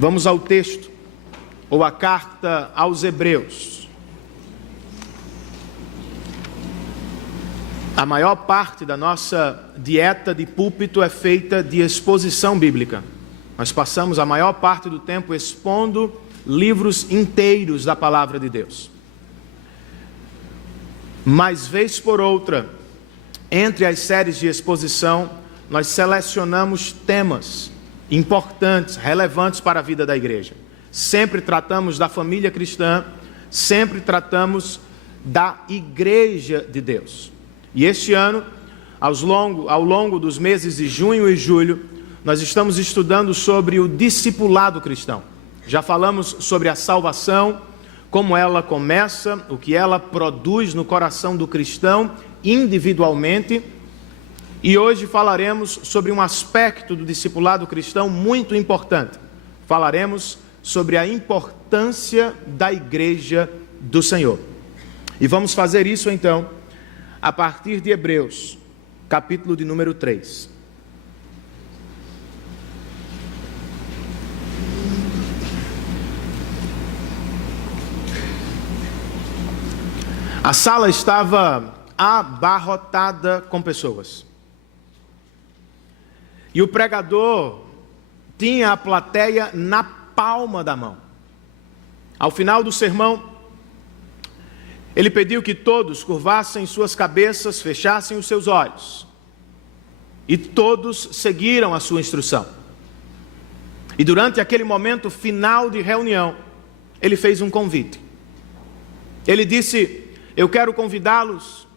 Vamos ao texto, ou à carta aos Hebreus. A maior parte da nossa dieta de púlpito é feita de exposição bíblica. Nós passamos a maior parte do tempo expondo livros inteiros da palavra de Deus. Mas, vez por outra, entre as séries de exposição, nós selecionamos temas importantes, relevantes para a vida da igreja. Sempre tratamos da família cristã, sempre tratamos da igreja de Deus. E este ano, ao longo dos meses de junho e julho, nós estamos estudando sobre o discipulado cristão. Já falamos sobre a salvação, como ela começa, o que ela produz no coração do cristão individualmente. E hoje falaremos sobre um aspecto do discipulado cristão muito importante. Falaremos sobre a importância da igreja do Senhor. E vamos fazer isso então a partir de Hebreus, capítulo de número 3. A sala estava abarrotada com pessoas. E o pregador tinha a plateia na palma da mão. Ao final do sermão, ele pediu que todos curvassem suas cabeças, fechassem os seus olhos. E todos seguiram a sua instrução. E durante aquele momento final de reunião, ele fez um convite. Ele disse: eu quero convidá-los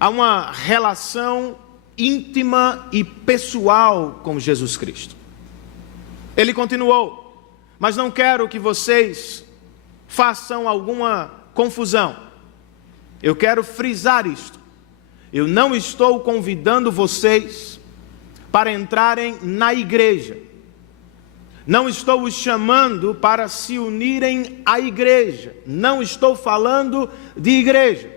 a uma relação íntima e pessoal com Jesus Cristo. Ele continuou: mas não quero que vocês façam alguma confusão. Eu quero frisar isto. Eu não estou convidando vocês para entrarem na igreja. Não estou os chamando para se unirem à igreja. Não estou falando de igreja.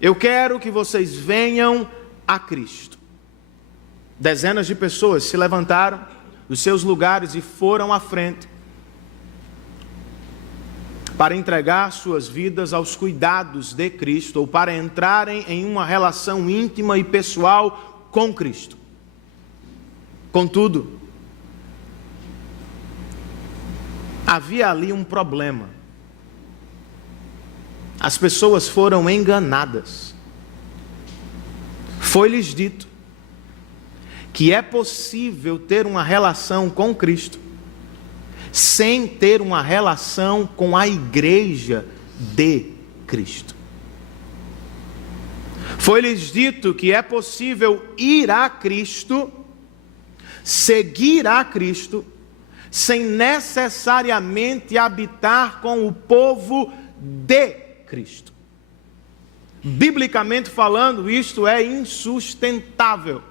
Eu quero que vocês venham a Cristo. Dezenas de pessoas se levantaram dos seus lugares e foram à frente para entregar suas vidas aos cuidados de Cristo, ou para entrarem em uma relação íntima e pessoal com Cristo. Contudo, havia ali um problema. As pessoas foram enganadas. Foi-lhes dito que é possível ter uma relação com Cristo sem ter uma relação com a igreja de Cristo. Foi-lhes dito que é possível ir a Cristo, seguir a Cristo, sem necessariamente habitar com o povo de Cristo. Biblicamente falando, isto é insustentável.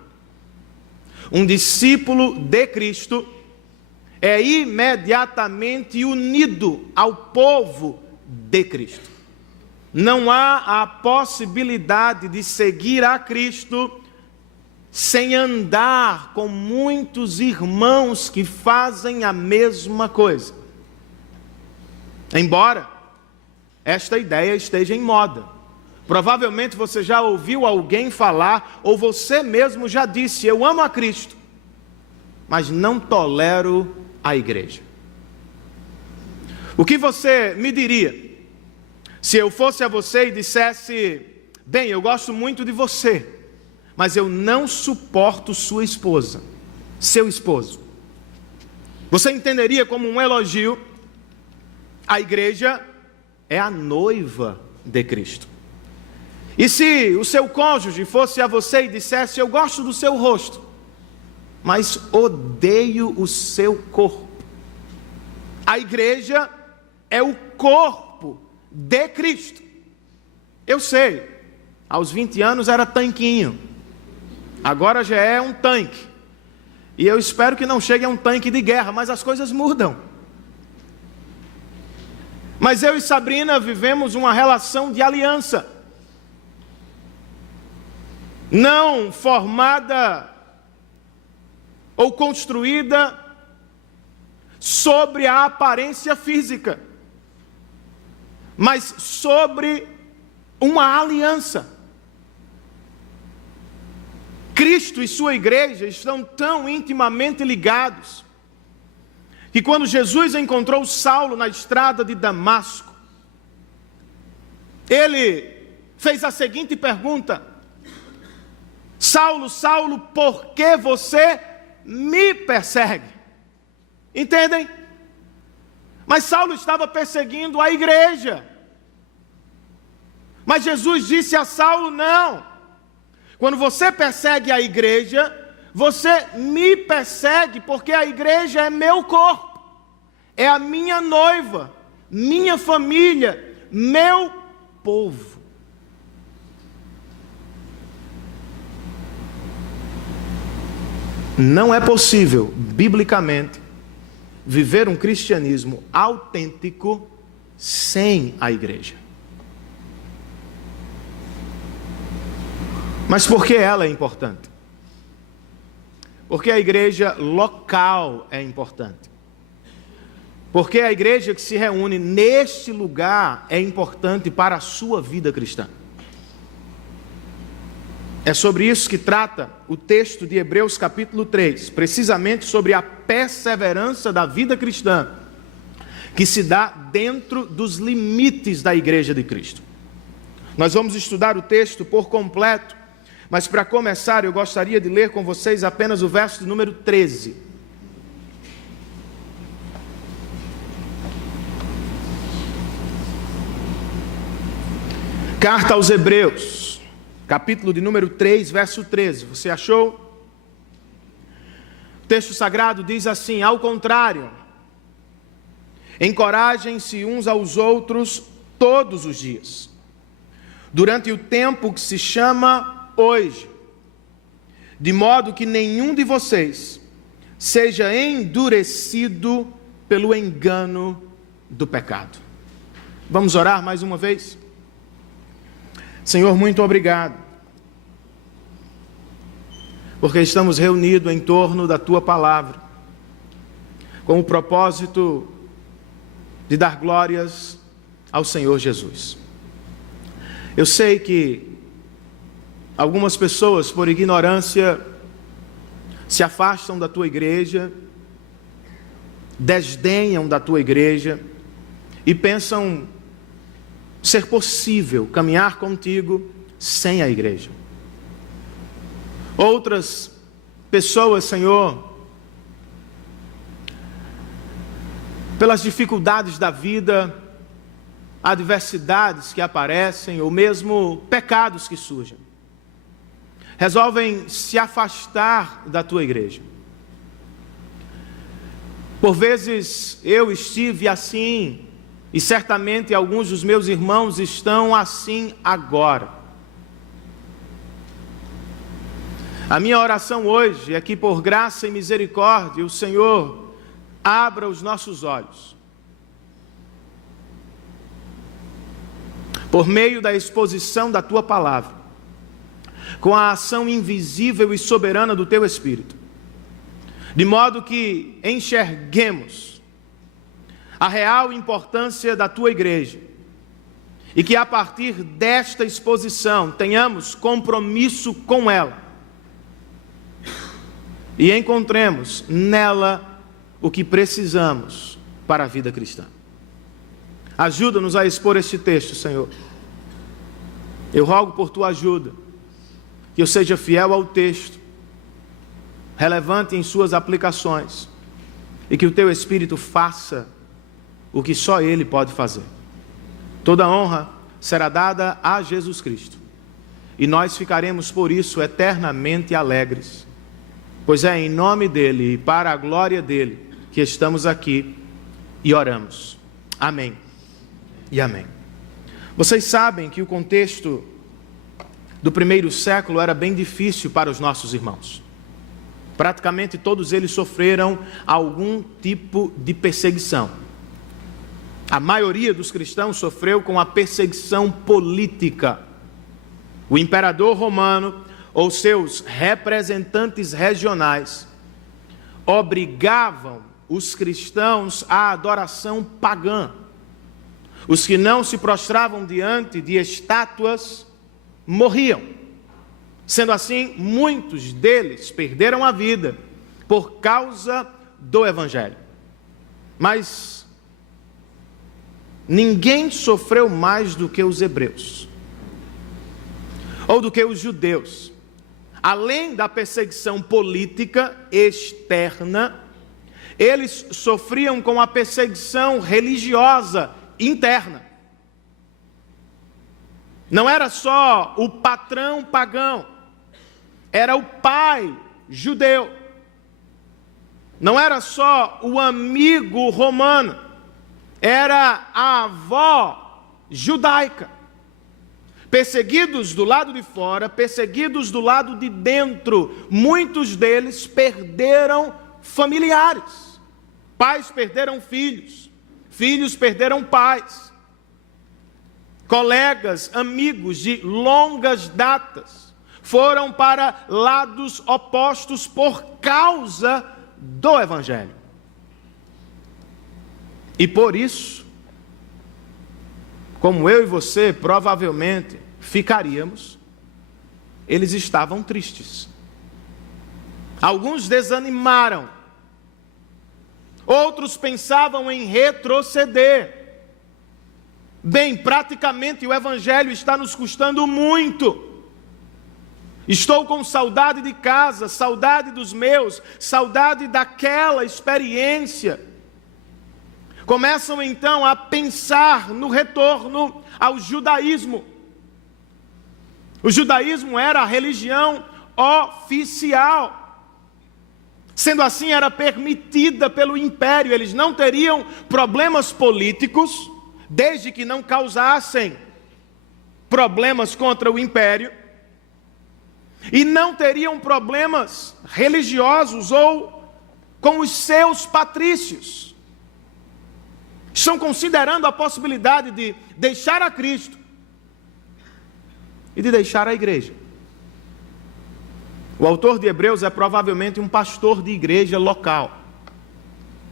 Um discípulo de Cristo é imediatamente unido ao povo de Cristo. Não há a possibilidade de seguir a Cristo sem andar com muitos irmãos que fazem a mesma coisa. Embora esta ideia esteja em moda. Provavelmente você já ouviu alguém falar, ou você mesmo já disse: eu amo a Cristo, mas não tolero a igreja. O que você me diria se eu fosse a você e dissesse: bem, eu gosto muito de você, mas eu não suporto sua esposa, seu esposo? Você entenderia como um elogio? A igreja é a noiva de Cristo. E se o seu cônjuge fosse a você e dissesse: eu gosto do seu rosto, mas odeio o seu corpo? A igreja é o corpo de Cristo. Eu sei, aos 20 anos era tanquinho, agora já é um tanque. E eu espero que não chegue a um tanque de guerra, mas as coisas mudam. Mas eu e Sabrina vivemos uma relação de aliança, não formada ou construída sobre a aparência física, mas sobre uma aliança. Cristo e sua igreja estão tão intimamente ligados que quando Jesus encontrou Saulo na estrada de Damasco, ele fez a seguinte pergunta: Saulo, Saulo, por que você me persegue? Entendem? Mas Saulo estava perseguindo a igreja. Mas Jesus disse a Saulo: não, quando você persegue a igreja, você me persegue, porque a igreja é meu corpo, é a minha noiva, minha família, meu povo. Não é possível, biblicamente, viver um cristianismo autêntico sem a igreja. Mas por que ela é importante? Porque a igreja local é importante. Porque a igreja que se reúne neste lugar é importante para a sua vida cristã. É sobre isso que trata o texto de Hebreus capítulo 3, precisamente sobre a perseverança da vida cristã, que se dá dentro dos limites da igreja de Cristo. Nós vamos estudar o texto por completo, mas para começar eu gostaria de ler com vocês apenas o verso de número 13. Carta aos Hebreus, capítulo de número 3, verso 13. Você achou? O texto sagrado diz assim: ao contrário, encorajem-se uns aos outros todos os dias, durante o tempo que se chama hoje, de modo que nenhum de vocês seja endurecido pelo engano do pecado. Vamos orar mais uma vez? Senhor, muito obrigado, porque estamos reunidos em torno da Tua Palavra, com o propósito de dar glórias ao Senhor Jesus. Eu sei que algumas pessoas, por ignorância, se afastam da Tua igreja, desdenham da Tua igreja e pensam ser possível caminhar contigo sem a igreja. Outras pessoas, Senhor, pelas dificuldades da vida, adversidades que aparecem, ou mesmo pecados que surgem, resolvem se afastar da Tua igreja. Por vezes eu estive assim, e certamente alguns dos meus irmãos estão assim agora. A minha oração hoje é que, por graça e misericórdia, o Senhor abra os nossos olhos, por meio da exposição da Tua Palavra, com a ação invisível e soberana do Teu Espírito, de modo que enxerguemos a real importância da Tua igreja, e que a partir desta exposição tenhamos compromisso com ela, e encontremos nela o que precisamos para a vida cristã. Ajuda-nos a expor este texto, Senhor. Eu rogo por Tua ajuda, que eu seja fiel ao texto, relevante em suas aplicações, e que o Teu Espírito faça o que só Ele pode fazer. Toda honra será dada a Jesus Cristo, e nós ficaremos por isso eternamente alegres, pois é em nome dEle e para a glória dEle que estamos aqui e oramos. Amém e amém. Vocês sabem que o contexto do primeiro século era bem difícil para os nossos irmãos. Praticamente todos eles sofreram algum tipo de perseguição. A maioria dos cristãos sofreu com a perseguição política. O imperador romano ou seus representantes regionais obrigavam os cristãos à adoração pagã. Os que não se prostravam diante de estátuas morriam. Sendo assim, muitos deles perderam a vida por causa do Evangelho. Mas ninguém sofreu mais do que os hebreus, ou do que os judeus. Além da perseguição política externa, eles sofriam com a perseguição religiosa interna. Não era só o patrão pagão, era o pai judeu. Não era só o amigo romano, era a avó judaica. Perseguidos do lado de fora, perseguidos do lado de dentro, muitos deles perderam familiares. Pais perderam filhos, filhos perderam pais. Colegas, amigos de longas datas foram para lados opostos por causa do Evangelho. E por isso, como eu e você provavelmente ficaríamos, eles estavam tristes. Alguns desanimaram, outros pensavam em retroceder. Bem, praticamente o Evangelho está nos custando muito. Estou com saudade de casa, saudade dos meus, saudade daquela experiência. Começam então a pensar no retorno ao judaísmo. O judaísmo era a religião oficial. Sendo assim, era permitida pelo império. Eles não teriam problemas políticos, desde que não causassem problemas contra o império. E não teriam problemas religiosos ou com os seus patrícios. Estão considerando a possibilidade de deixar a Cristo e de deixar a igreja. O autor de Hebreus é provavelmente um pastor de igreja local.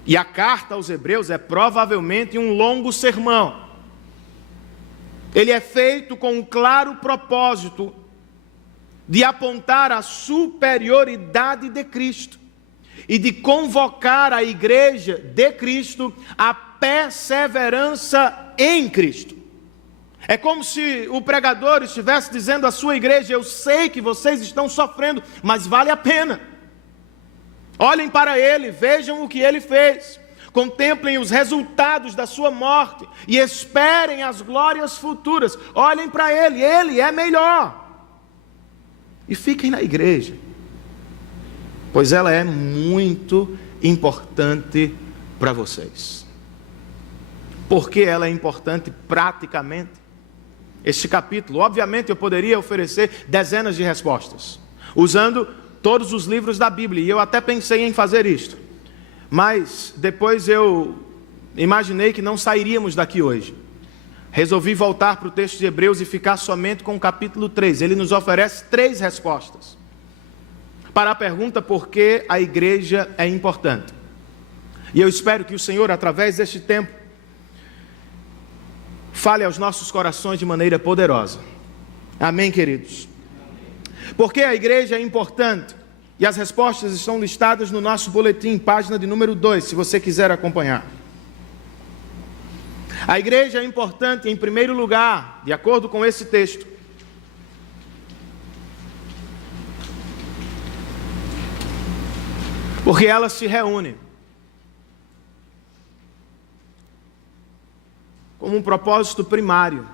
E a carta aos Hebreus é provavelmente um longo sermão. Ele é feito com um claro propósito de apontar a superioridade de Cristo e de convocar a igreja de Cristo à perseverança em Cristo. É como se o pregador estivesse dizendo à sua igreja: eu sei que vocês estão sofrendo, mas vale a pena. Olhem para ele, vejam o que ele fez, contemplem os resultados da sua morte e esperem as glórias futuras. Olhem para ele é melhor. E fiquem na igreja, pois ela é muito importante para vocês. Por que ela é importante praticamente? Este capítulo, obviamente eu poderia oferecer dezenas de respostas, usando todos os livros da Bíblia, e eu até pensei em fazer isto, mas depois eu imaginei que não sairíamos daqui hoje. Resolvi voltar para o texto de Hebreus e ficar somente com o capítulo 3. Ele nos oferece 3 respostas para a pergunta por que a igreja é importante. E eu espero que o Senhor, através deste tempo, fale aos nossos corações de maneira poderosa. Amém, queridos? Por que a igreja é importante? E as respostas estão listadas no nosso boletim, página de número 2, se você quiser acompanhar. A igreja é importante, em primeiro lugar, de acordo com esse texto, porque ela se reúne com um propósito primário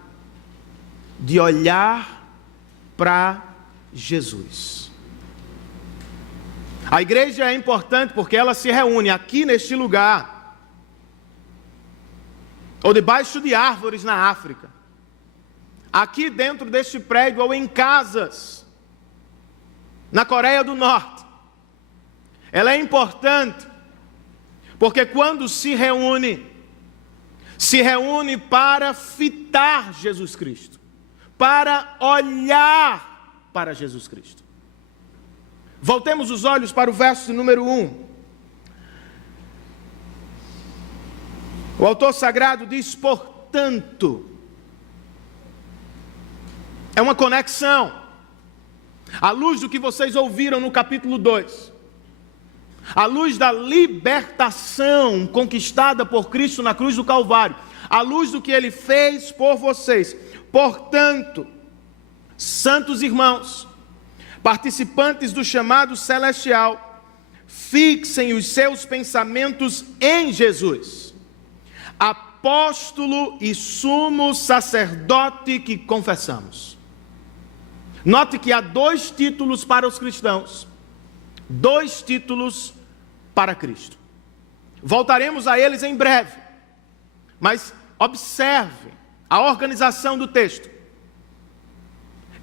de olhar para Jesus. A igreja é importante porque ela se reúne aqui neste lugar, ou debaixo de árvores na África, aqui dentro deste prédio, ou em casas na Coreia do Norte. Ela é importante porque quando se reúne para fitar Jesus Cristo, para olhar para Jesus Cristo. Voltemos os olhos para o verso número 1. O autor sagrado diz, portanto. É uma conexão. À luz do que vocês ouviram no capítulo 2. À luz da libertação conquistada por Cristo na cruz do Calvário. À luz do que Ele fez por vocês. Portanto, santos irmãos, participantes do chamado celestial, fixem os seus pensamentos em Jesus, apóstolo e sumo sacerdote que confessamos. Note que há 2 títulos para os cristãos, 2 títulos para Cristo. Voltaremos a eles em breve, mas observe a organização do texto.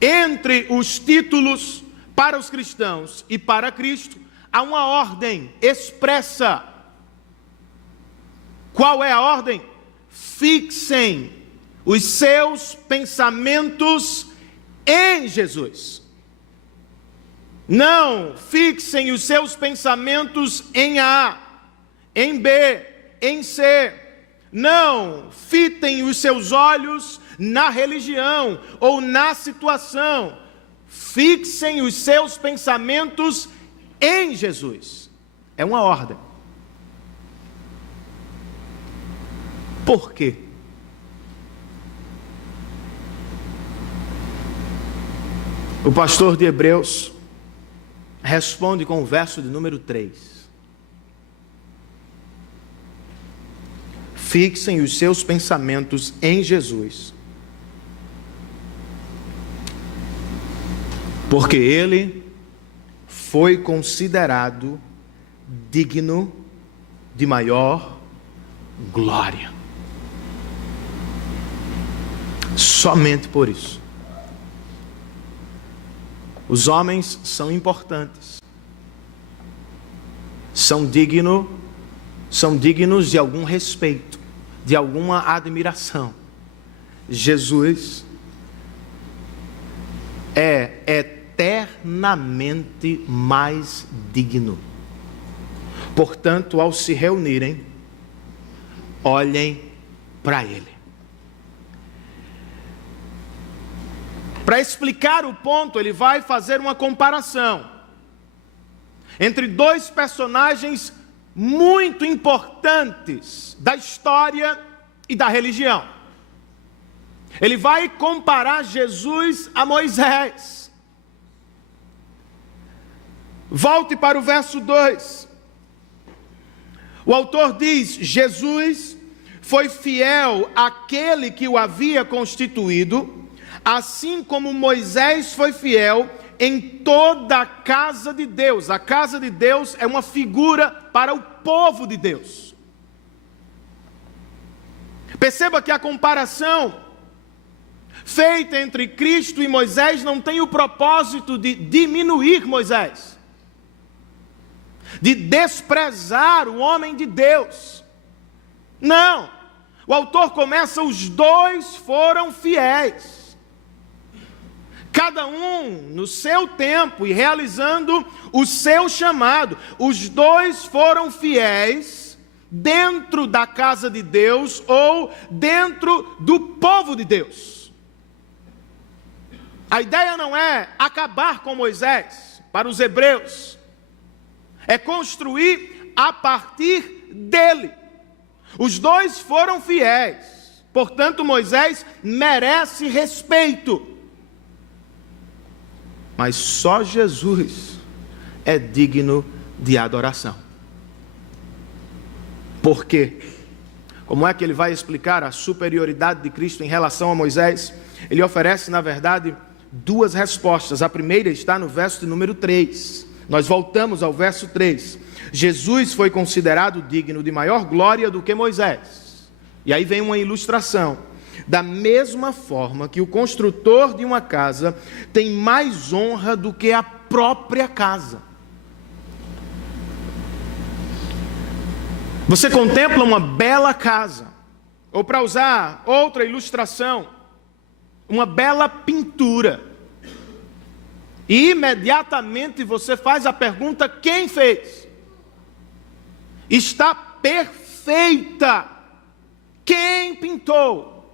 Entre os títulos para os cristãos e para Cristo, há uma ordem expressa. Qual é a ordem? Fixem os seus pensamentos em Jesus. Não fixem os seus pensamentos em A, em B, em C. Não fitem os seus olhos na religião ou na situação. Fixem os seus pensamentos em Jesus. É uma ordem. Por quê? O pastor de Hebreus responde com o verso de número 3. Fixem os seus pensamentos em Jesus, porque Ele foi considerado digno de maior glória. Somente por isso. Os homens são importantes, são dignos de algum respeito, de alguma admiração. Jesus é eternamente mais digno. Portanto, ao se reunirem, olhem para Ele. Para explicar o ponto, ele vai fazer uma comparação entre 2 personagens muito importantes da história e da religião. Ele vai comparar Jesus a Moisés. Volte para o verso 2. O autor diz: Jesus foi fiel àquele que o havia constituído, assim como Moisés foi fiel em toda a casa de Deus. A casa de Deus é uma figura para o povo de Deus. Perceba que a comparação feita entre Cristo e Moisés não tem o propósito de diminuir Moisés, de desprezar o homem de Deus. Não, o autor começa: os 2 foram fiéis, cada um no seu tempo e realizando o seu chamado. Os 2 foram fiéis dentro da casa de Deus ou dentro do povo de Deus. A ideia não é acabar com Moisés, para os hebreus, é construir a partir dele. Os 2 foram fiéis, portanto Moisés merece respeito. Mas só Jesus é digno de adoração. Por quê? Como é que ele vai explicar a superioridade de Cristo em relação a Moisés? Ele oferece, na verdade, 2 respostas. A primeira está no verso de número 3. Nós voltamos ao verso 3. Jesus foi considerado digno de maior glória do que Moisés. E aí vem uma ilustração. Da mesma forma que o construtor de uma casa tem mais honra do que a própria casa. Você contempla uma bela casa, ou para usar outra ilustração, uma bela pintura, e imediatamente você faz a pergunta: quem fez? Está perfeita. Quem pintou?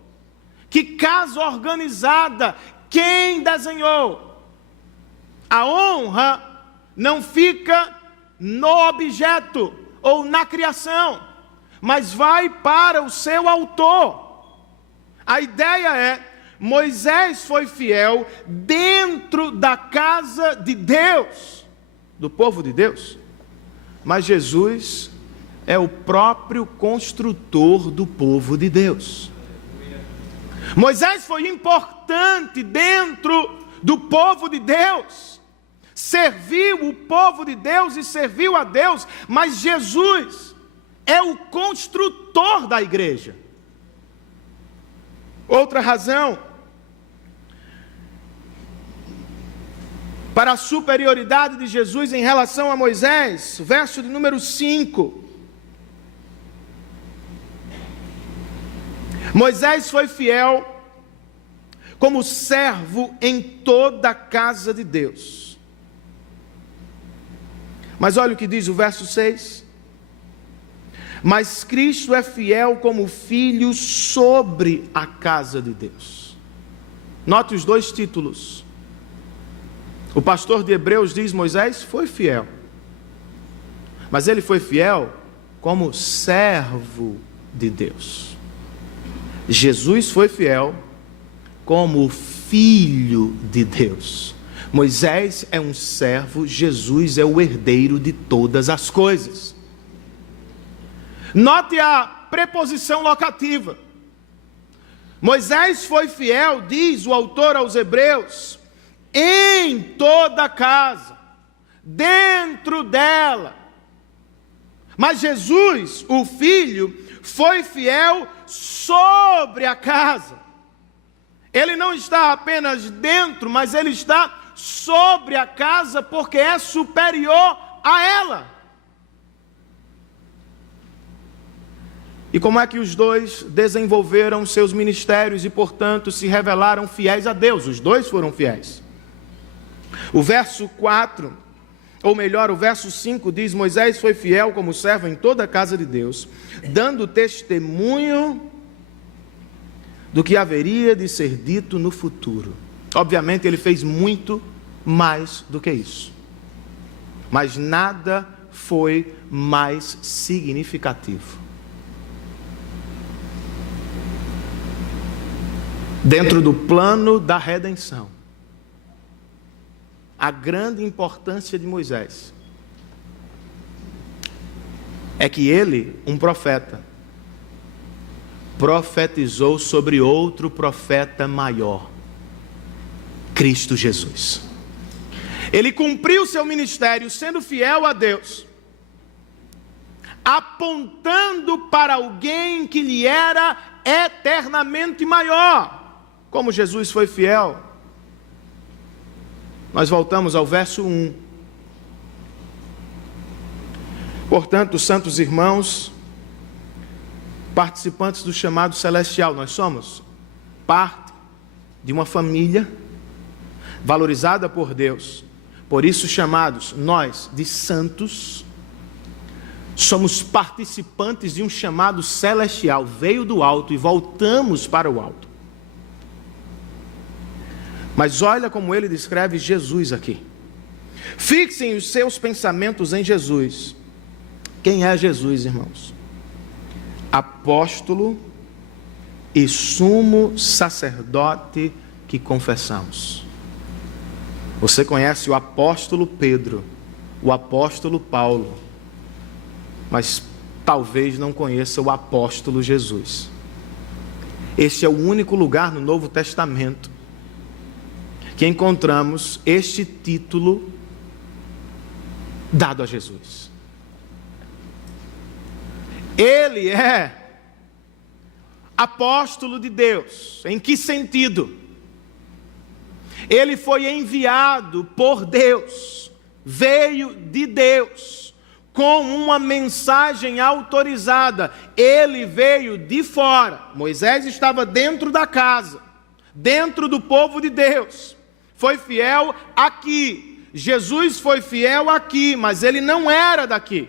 Que casa organizada? Quem desenhou? A honra não fica no objeto ou na criação, mas vai para o seu autor. A ideia é: Moisés foi fiel dentro da casa de Deus, do povo de Deus, mas Jesus é o próprio construtor do povo de Deus. Moisés foi importante dentro do povo de Deus, serviu o povo de Deus e serviu a Deus, mas Jesus é o construtor da igreja. Outra razão para a superioridade de Jesus em relação a Moisés, verso de número 5. Moisés foi fiel como servo em toda a casa de Deus. Mas olha o que diz o verso 6. Mas Cristo é fiel como filho sobre a casa de Deus. Note os dois títulos. O pastor de Hebreus diz: Moisés foi fiel, mas ele foi fiel como servo de Deus. Jesus foi fiel como filho de Deus. Moisés é um servo, Jesus é o herdeiro de todas as coisas. Note a preposição locativa. Moisés foi fiel, diz o autor aos Hebreus, em toda a casa, dentro dela. Mas Jesus, o Filho, foi fiel sobre a casa. Ele não está apenas dentro, mas ele está sobre a casa, porque é superior a ela. E como é que os dois desenvolveram seus ministérios e, portanto, se revelaram fiéis a Deus? Os dois foram fiéis. O verso 4, ou melhor, o verso 5 diz: Moisés foi fiel como servo em toda a casa de Deus, dando testemunho do que haveria de ser dito no futuro. Obviamente ele fez muito mais do que isso, mas nada foi mais significativo. Dentro do plano da redenção, a grande importância de Moisés é que ele, um profeta, profetizou sobre outro profeta maior, Cristo Jesus. Ele cumpriu seu ministério sendo fiel a Deus, apontando para alguém que lhe era eternamente maior. Como Jesus foi fiel, nós voltamos ao verso 1. Portanto, santos irmãos, participantes do chamado celestial, nós somos parte de uma família valorizada por Deus, por isso chamados nós de santos. Somos participantes de um chamado celestial, veio do alto e voltamos para o alto. Mas olha como ele descreve Jesus aqui. Fixem os seus pensamentos em Jesus. Quem é Jesus, irmãos? Apóstolo e sumo sacerdote que confessamos. Você conhece o apóstolo Pedro, o apóstolo Paulo, mas talvez não conheça o apóstolo Jesus. Este é o único lugar no Novo Testamento que encontramos este título dado a Jesus. Ele é apóstolo de Deus. Em que sentido? Ele foi enviado por Deus, veio de Deus, com uma mensagem autorizada. Ele veio de fora. Moisés estava dentro da casa, dentro do povo de Deus. Foi fiel aqui. Jesus foi fiel aqui, mas ele não era daqui.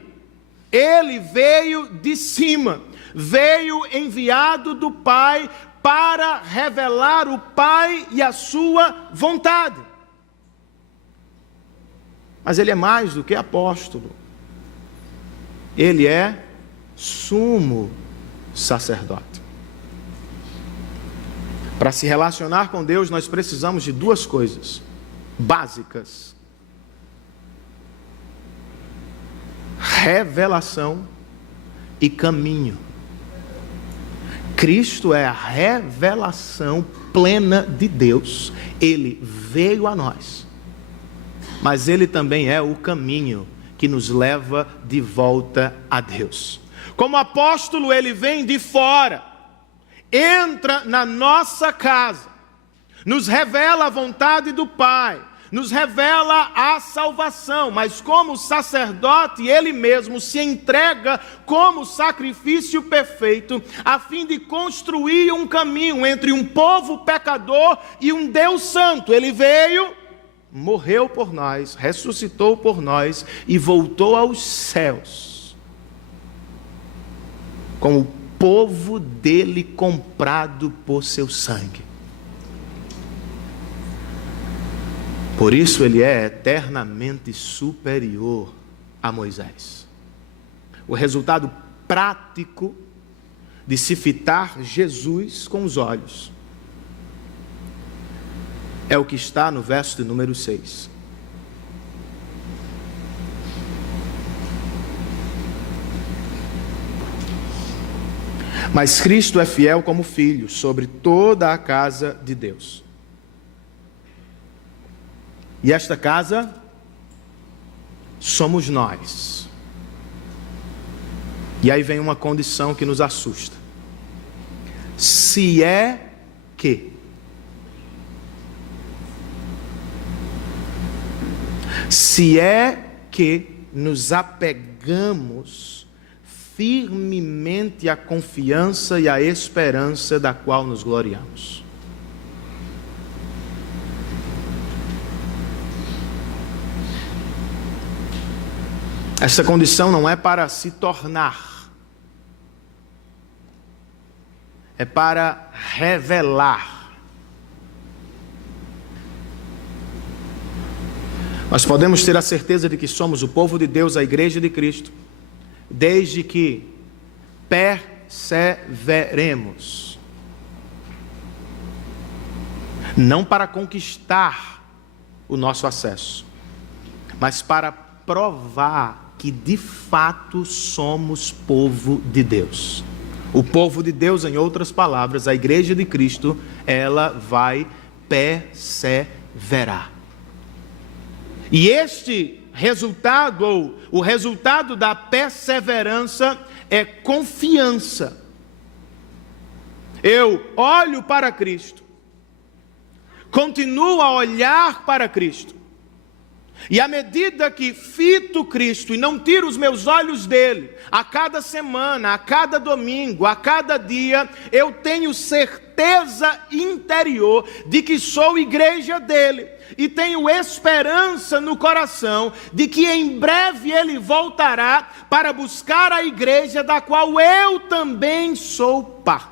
Ele veio de cima. veio enviado do Pai para revelar o Pai e a sua vontade. Mas ele é mais do que apóstolo. Ele é sumo sacerdote. Para se relacionar com Deus, nós precisamos de duas coisas básicas: revelação e caminho. Cristo é a revelação plena de Deus. Ele veio a nós, mas Ele também é o caminho que nos leva de volta a Deus. Como apóstolo, Ele vem de fora, entra na nossa casa, nos revela a vontade do Pai, nos revela a salvação, mas como sacerdote, Ele mesmo se entrega como sacrifício perfeito, a fim de construir um caminho entre um povo pecador e um Deus santo. Ele veio, morreu por nós, ressuscitou por nós e voltou aos céus, com o povo dele comprado por seu sangue. Por isso ele é eternamente superior a Moisés. O resultado prático de se fitar Jesus com os olhos é o que está no verso de número 6. Mas Cristo é fiel como filho sobre toda a casa de Deus. E esta casa somos nós. E aí vem uma condição que nos assusta. Se é que nos apegamos firmemente à confiança e à esperança da qual nos gloriamos. Essa condição não é para se tornar, é para revelar. Nós podemos ter a certeza de que somos o povo de Deus, a igreja de Cristo, desde que perseveremos, não para conquistar o nosso acesso, mas para provar que de fato somos povo de Deus. O povo de Deus, em outras palavras, a igreja de Cristo, ela vai perseverar. E este resultado, ou o resultado da perseverança, é confiança. Eu olho para Cristo, continuo a olhar para Cristo, e à medida que fito Cristo e não tiro os meus olhos dele, a cada semana, a cada domingo, a cada dia, eu tenho certeza interior de que sou igreja dele. E tenho esperança no coração de que em breve ele voltará para buscar a igreja da qual eu também sou parte.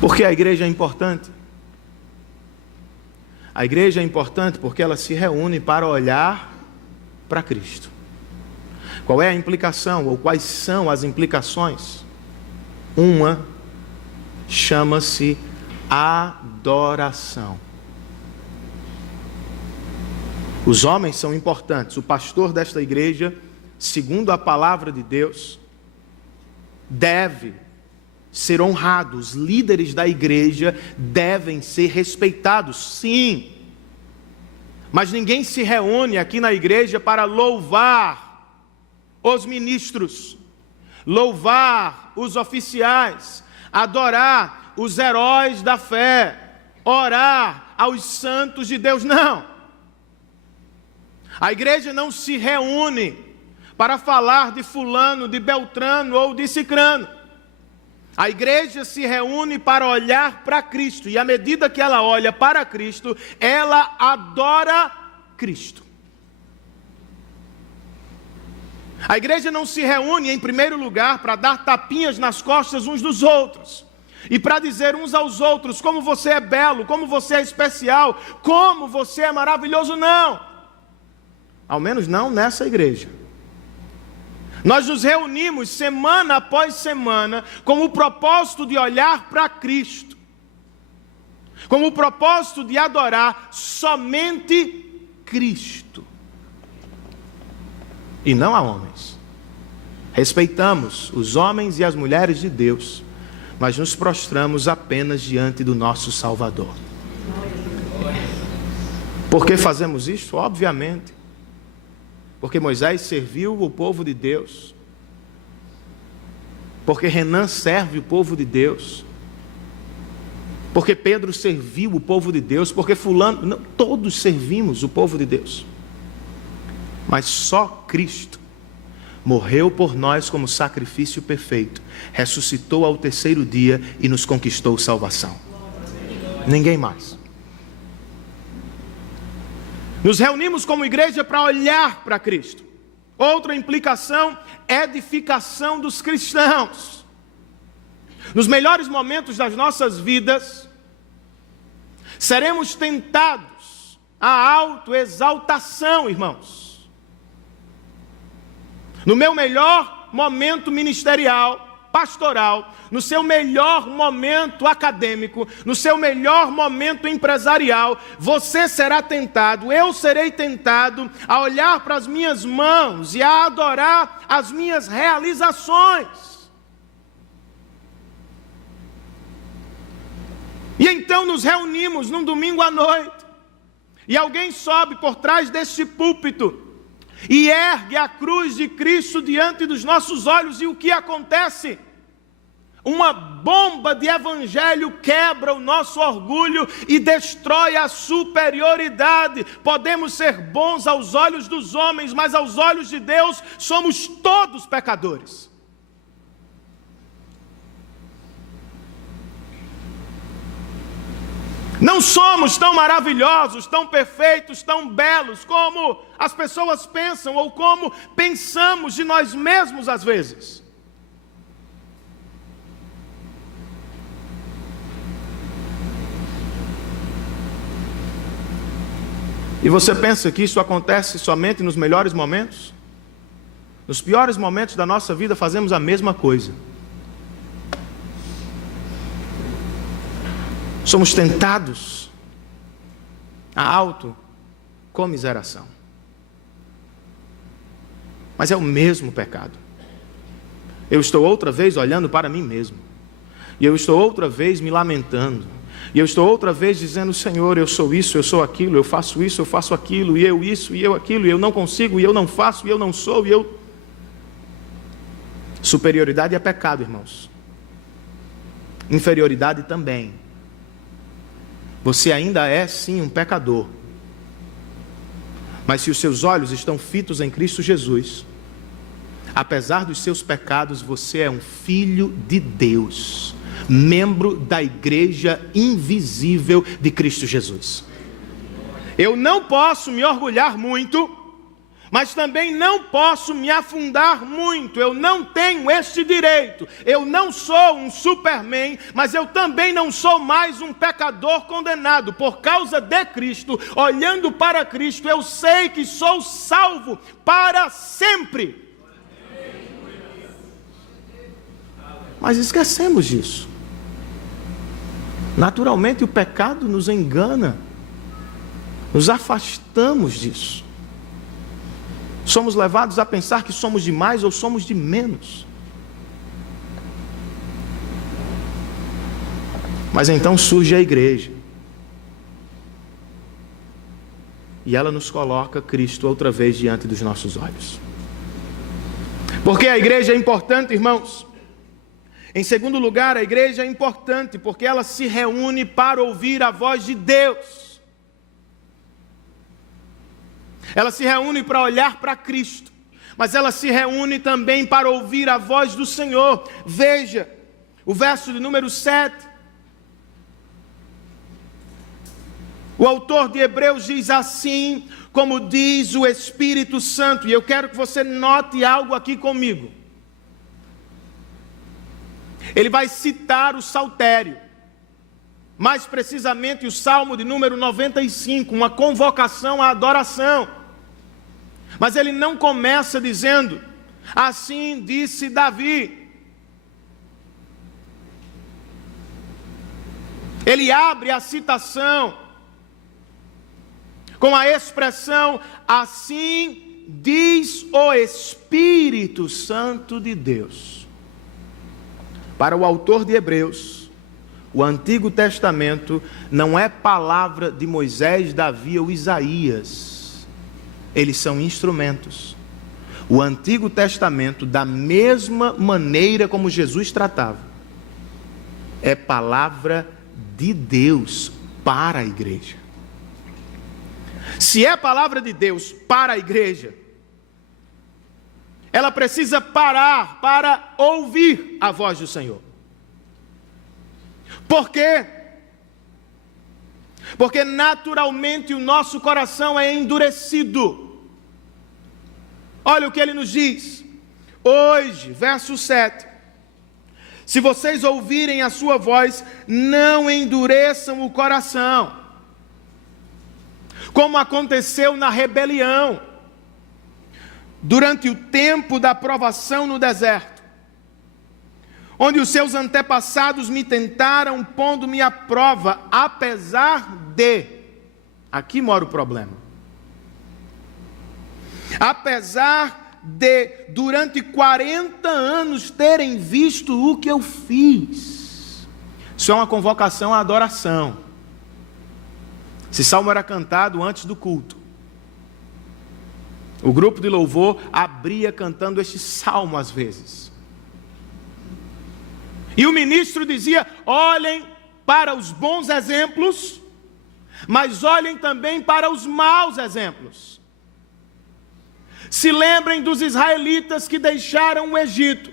Por que a igreja é importante? A igreja é importante porque ela se reúne para olhar para Cristo. Qual é a implicação, ou quais são as implicações? Uma chama-se adoração. Os homens são importantes. O pastor desta igreja, segundo a palavra de Deus, deve ser honrado. Os líderes da igreja devem ser respeitados, sim. Mas ninguém se reúne aqui na igreja para louvar os ministros, louvar os oficiais, adorar os heróis da fé, orar aos santos de Deus. Não. A igreja não se reúne para falar de fulano, de Beltrano ou de Cicrano. A igreja se reúne para olhar para Cristo, e à medida que ela olha para Cristo, ela adora Cristo. A igreja não se reúne, em primeiro lugar, para dar tapinhas nas costas uns dos outros e para dizer uns aos outros como você é belo, como você é especial, como você é maravilhoso. Não, ao menos não nessa igreja. Nós nos reunimos semana após semana com o propósito de olhar para Cristo, com o propósito de adorar somente Cristo e não a homens. Respeitamos os homens e as mulheres de Deus, mas nos prostramos apenas diante do nosso Salvador. Por que fazemos isso? Obviamente, porque Moisés serviu o povo de Deus, porque Renan serve o povo de Deus, porque Pedro serviu o povo de Deus, porque fulano, não, todos servimos o povo de Deus. Mas só Cristo morreu por nós como sacrifício perfeito, ressuscitou ao terceiro dia e nos conquistou salvação. Ninguém mais. Nos reunimos como igreja para olhar para Cristo. Outra implicação, edificação dos cristãos. Nos melhores momentos das nossas vidas, seremos tentados à autoexaltação, irmãos. No meu melhor momento ministerial, pastoral, no seu melhor momento acadêmico, no seu melhor momento empresarial, você será tentado, eu serei tentado a olhar para as minhas mãos e a adorar as minhas realizações. E então nos reunimos num domingo à noite, e alguém sobe por trás deste púlpito e ergue a cruz de Cristo diante dos nossos olhos, e o que acontece? Uma bomba de evangelho quebra o nosso orgulho e destrói a superioridade. Podemos ser bons aos olhos dos homens, mas aos olhos de Deus somos todos pecadores. Não somos tão maravilhosos, tão perfeitos, tão belos como as pessoas pensam ou como pensamos de nós mesmos às vezes. E você pensa que isso acontece somente nos melhores momentos? Nos piores momentos da nossa vida fazemos a mesma coisa. Somos tentados à autocomiseração. Mas é o mesmo pecado. Eu estou outra vez olhando para mim mesmo. E eu estou outra vez me lamentando. E eu estou outra vez dizendo: Senhor, eu sou isso, eu sou aquilo, eu faço isso, eu faço aquilo, e eu isso, e eu aquilo, e eu não consigo, e eu não faço, e eu não sou, e eu... Superioridade é pecado, irmãos. Inferioridade também. Você ainda é sim um pecador, mas se os seus olhos estão fitos em Cristo Jesus, apesar dos seus pecados, você é um filho de Deus, membro da igreja invisível de Cristo Jesus. Eu não posso me orgulhar muito, mas também não posso me afundar muito. Eu não tenho este direito. Eu não sou um Superman, mas eu também não sou mais um pecador condenado. Por causa de Cristo, olhando para Cristo, eu sei que sou salvo para sempre. Mas esquecemos disso. Naturalmente o pecado nos engana. Nos afastamos disso. Somos levados a pensar que somos de mais ou somos de menos. Mas então surge a igreja. E ela nos coloca Cristo outra vez diante dos nossos olhos. Por que a igreja é importante, irmãos? Em segundo lugar, a igreja é importante porque ela se reúne para ouvir a voz de Deus. Ela se reúne para olhar para Cristo, mas ela se reúne também para ouvir a voz do Senhor. Veja, o verso de número 7. O autor de Hebreus diz assim: como diz o Espírito Santo. E eu quero que você note algo aqui comigo. Ele vai citar o saltério, mais precisamente o Salmo de número 95, uma convocação à adoração. Mas ele não começa dizendo: assim disse Davi. Ele abre a citação com a expressão: assim diz o Espírito Santo de Deus. Para o autor de Hebreus, o Antigo Testamento não é palavra de Moisés, Davi ou Isaías. Eles são instrumentos. O Antigo Testamento, da mesma maneira como Jesus tratava, é palavra de Deus para a igreja. Se é palavra de Deus para a igreja, ela precisa parar para ouvir a voz do Senhor. Por quê? Porque naturalmente o nosso coração é endurecido. Olha o que ele nos diz hoje, verso 7. Se vocês ouvirem a sua voz, não endureçam o coração, como aconteceu na rebelião, durante o tempo da provação no deserto, onde os seus antepassados me tentaram, pondo-me à prova, apesar de, aqui mora o problema, apesar de, durante 40 anos, terem visto o que eu fiz. Isso é uma convocação à adoração. Esse salmo era cantado antes do culto. O grupo de louvor abria cantando este salmo às vezes. E o ministro dizia: olhem para os bons exemplos, mas olhem também para os maus exemplos. Se lembrem dos israelitas que deixaram o Egito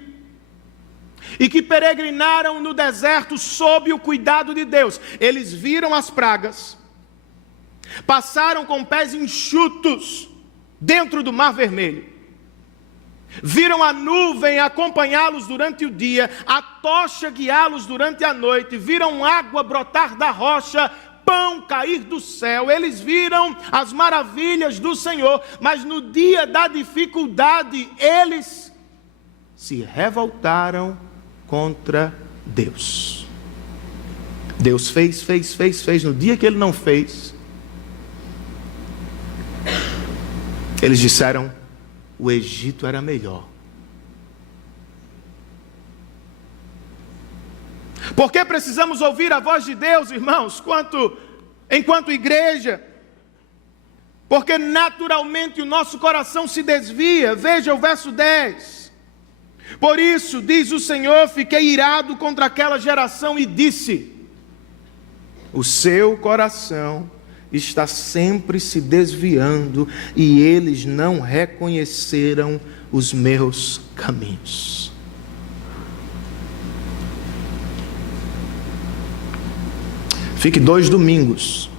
e que peregrinaram no deserto sob o cuidado de Deus. Eles viram as pragas, passaram com pés enxutos dentro do Mar Vermelho, viram a nuvem acompanhá-los durante o dia, a tocha guiá-los durante a noite, viram água brotar da rocha, pão cair do céu. Eles viram as maravilhas do Senhor, mas no dia da dificuldade eles se revoltaram contra Deus. Deus fez. No dia que ele não fez, eles disseram: o Egito era melhor. Por que precisamos ouvir a voz de Deus, irmãos, enquanto igreja? Porque naturalmente o nosso coração se desvia. Veja o verso 10. Por isso, diz o Senhor, fiquei irado contra aquela geração e disse: o seu coração está sempre se desviando e eles não reconheceram os meus caminhos. Fique 2 domingos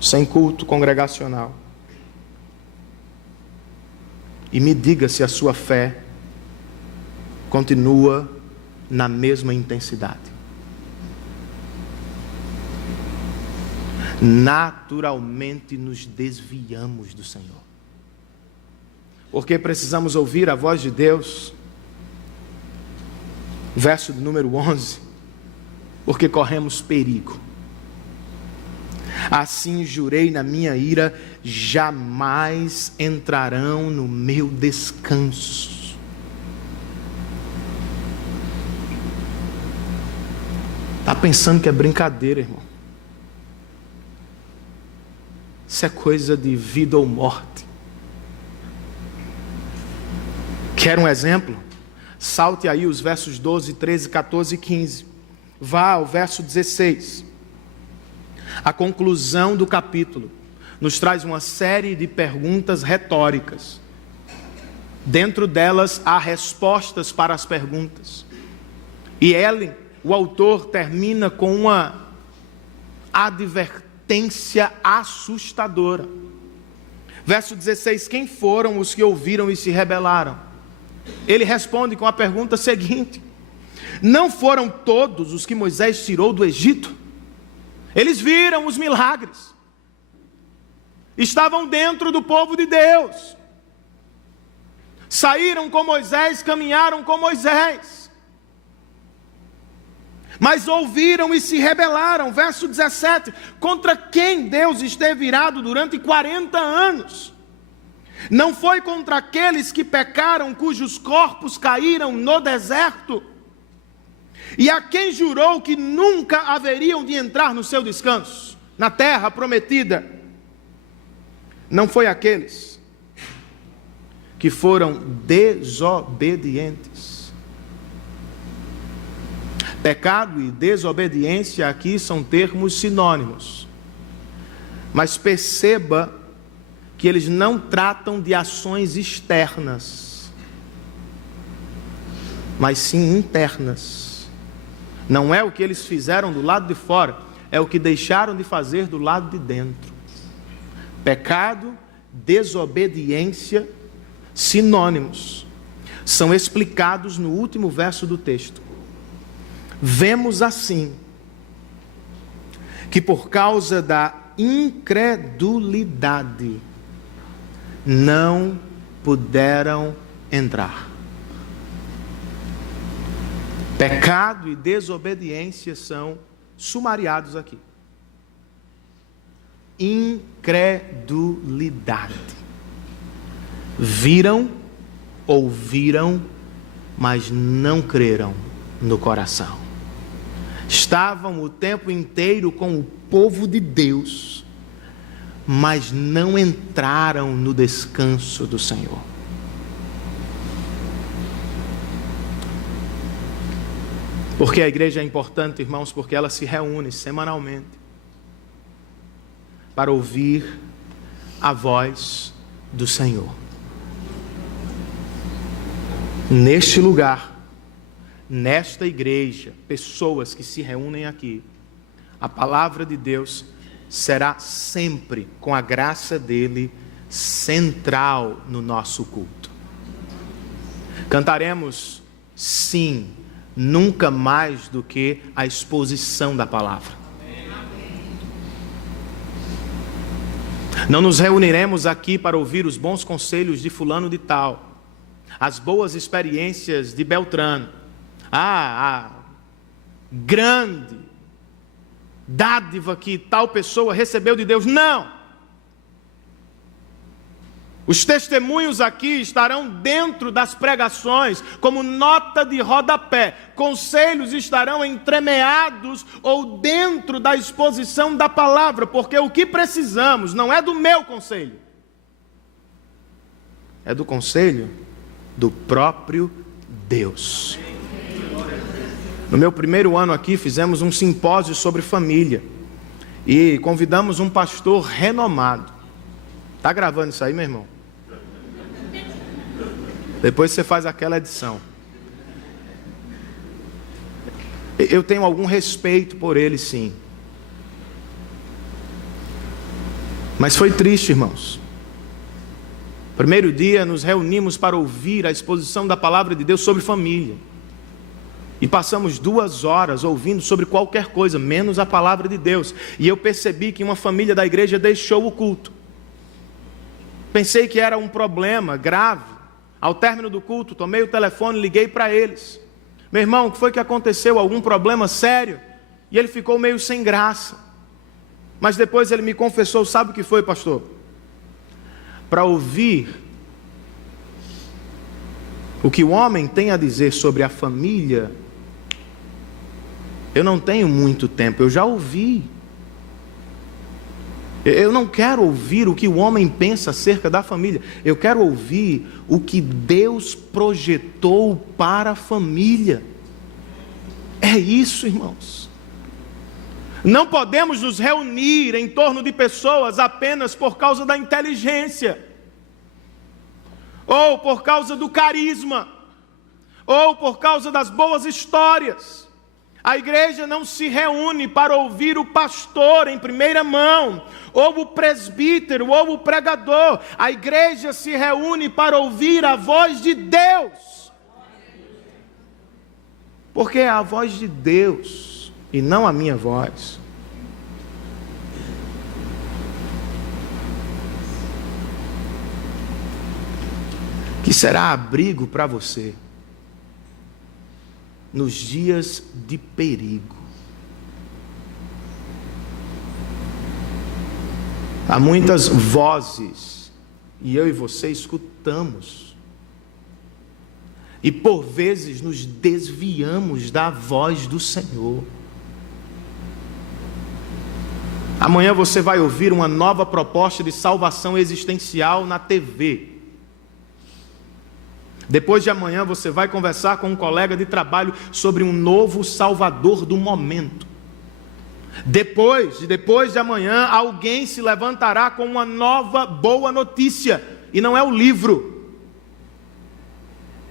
sem culto congregacional e me diga se a sua fé continua na mesma intensidade. Naturalmente nos desviamos do Senhor, porque precisamos ouvir a voz de Deus. Verso de número 11: porque corremos perigo. Assim jurei na minha ira, jamais entrarão no meu descanso. Está pensando que é brincadeira, irmão? Isso é coisa de vida ou morte. Quer um exemplo? Salte aí os versos 12, 13, 14 e 15. Vá ao verso 16. A conclusão do capítulo nos traz uma série de perguntas retóricas. Dentro delas há respostas para as perguntas. E Ellen, o autor, termina com uma advertência assustadora. Verso 16: quem foram os que ouviram e se rebelaram? Ele responde com a pergunta seguinte: não foram todos os que Moisés tirou do Egito? Eles viram os milagres, estavam dentro do povo de Deus, saíram com Moisés, caminharam com Moisés, mas ouviram e se rebelaram. Verso 17: contra quem Deus esteve irado durante 40 anos? Não foi contra aqueles que pecaram, cujos corpos caíram no deserto? E a quem jurou que nunca haveriam de entrar no seu descanso, na terra prometida? Não foi aqueles que foram desobedientes. Pecado e desobediência aqui são termos sinônimos, mas perceba que eles não tratam de ações externas, mas sim internas. Não é o que eles fizeram do lado de fora, é o que deixaram de fazer do lado de dentro. Pecado, desobediência, sinônimos, são explicados no último verso do texto. Vemos assim que por causa da incredulidade não puderam entrar. Pecado e desobediência são sumariados aqui. Incredulidade. Viram, ouviram, mas não creram no coração. Estavam o tempo inteiro com o povo de Deus, mas não entraram no descanso do Senhor. Porque a igreja é importante, irmãos, porque ela se reúne semanalmente para ouvir a voz do Senhor. Neste lugar, nesta igreja, pessoas que se reúnem aqui, a palavra de Deus será sempre, com a graça dele, central no nosso culto. Cantaremos, sim, nunca mais do que a exposição da palavra. Não nos reuniremos aqui para ouvir os bons conselhos de fulano de tal, as boas experiências de Beltrano, a grande dádiva que tal pessoa recebeu de Deus. Não! Os testemunhos aqui estarão dentro das pregações, como nota de rodapé. Conselhos estarão entremeados ou dentro da exposição da palavra, porque o que precisamos não é do meu conselho, é do conselho do próprio Deus. No meu primeiro ano aqui, fizemos um simpósio sobre família e convidamos um pastor renomado. Está gravando isso aí, meu irmão? Depois você faz aquela edição. Eu tenho algum respeito por ele, sim. Mas foi triste, irmãos. Primeiro dia nos reunimos para ouvir a exposição da palavra de Deus sobre família. E passamos 2 horas ouvindo sobre qualquer coisa, menos a palavra de Deus. E eu percebi que uma família da igreja deixou o culto. Pensei que era um problema grave. Ao término do culto, tomei o telefone e liguei para eles. Meu irmão, o que foi que aconteceu? Algum problema sério? E ele ficou meio sem graça. Mas depois ele me confessou, sabe o que foi, pastor? Para ouvir o que o homem tem a dizer sobre a família, eu não tenho muito tempo, eu já ouvi. Eu não quero ouvir o que o homem pensa acerca da família. Eu quero ouvir o que Deus projetou para a família. É isso, irmãos. Não podemos nos reunir em torno de pessoas apenas por causa da inteligência, ou por causa do carisma, ou por causa das boas histórias. A igreja não se reúne para ouvir o pastor em primeira mão, ou o presbítero, ou o pregador. A igreja se reúne para ouvir a voz de Deus. Porque é a voz de Deus e não a minha voz. Que será abrigo para você nos dias de perigo. Há muitas vozes, e eu e você escutamos, e por vezes nos desviamos da voz do Senhor. Amanhã você vai ouvir uma nova proposta de salvação existencial na TV. Depois de amanhã você vai conversar com um colega de trabalho sobre um novo salvador do momento. Depois de amanhã alguém se levantará com uma nova boa notícia, e não é o livro,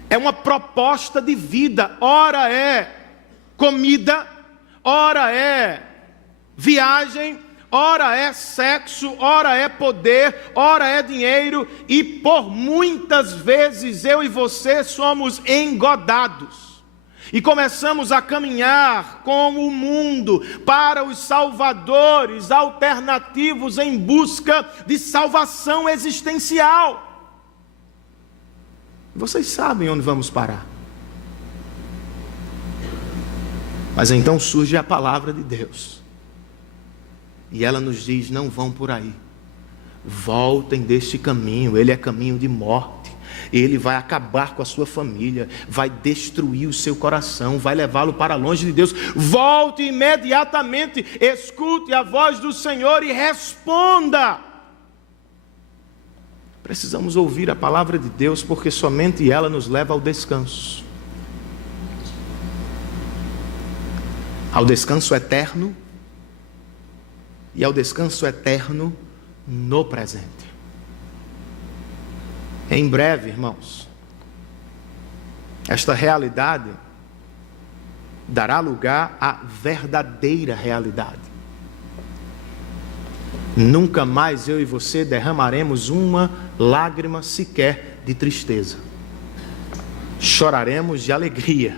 é uma proposta de vida. Ora é comida, ora é viagem, ora é sexo, ora é poder, ora é dinheiro, e por muitas vezes eu e você somos engodados, e começamos a caminhar com o mundo para os salvadores alternativos em busca de salvação existencial. Vocês sabem onde vamos parar. Mas então surge a palavra de Deus, e ela nos diz: não vão por aí, voltem deste caminho, ele é caminho de morte, ele vai acabar com a sua família, vai destruir o seu coração, vai levá-lo para longe de Deus. Volte imediatamente, escute a voz do Senhor e responda. Precisamos ouvir a palavra de Deus, porque somente ela nos leva ao descanso eterno, e ao descanso eterno no presente. Em breve, irmãos, esta realidade dará lugar à verdadeira realidade. Nunca mais eu e você derramaremos uma lágrima sequer de tristeza. Choraremos de alegria.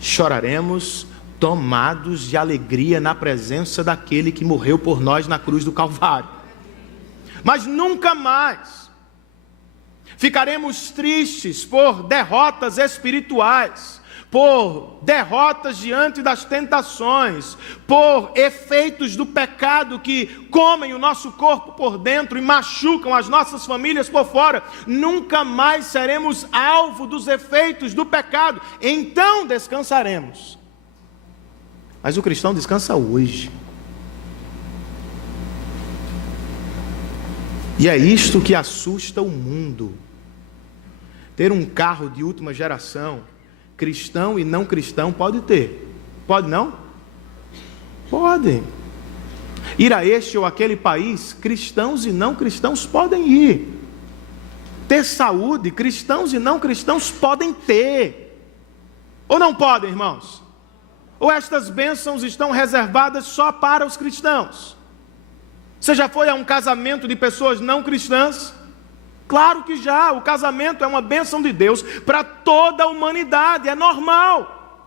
Choraremos tomados de alegria na presença daquele que morreu por nós na cruz do Calvário. Mas nunca mais ficaremos tristes por derrotas espirituais, por derrotas diante das tentações, por efeitos do pecado que comem o nosso corpo por dentro e machucam as nossas famílias por fora. Nunca mais seremos alvo dos efeitos do pecado. Então descansaremos. Mas o cristão descansa hoje. E é isto que assusta o mundo. Ter um carro de última geração, cristão e não cristão pode ter. Pode não? Pode. Ir a este ou aquele país, cristãos e não cristãos podem ir. Ter saúde, cristãos e não cristãos podem ter. Ou não podem, irmãos? Ou estas bênçãos estão reservadas só para os cristãos? Você já foi a um casamento de pessoas não cristãs? Claro que já. O casamento é uma bênção de Deus para toda a humanidade, é normal.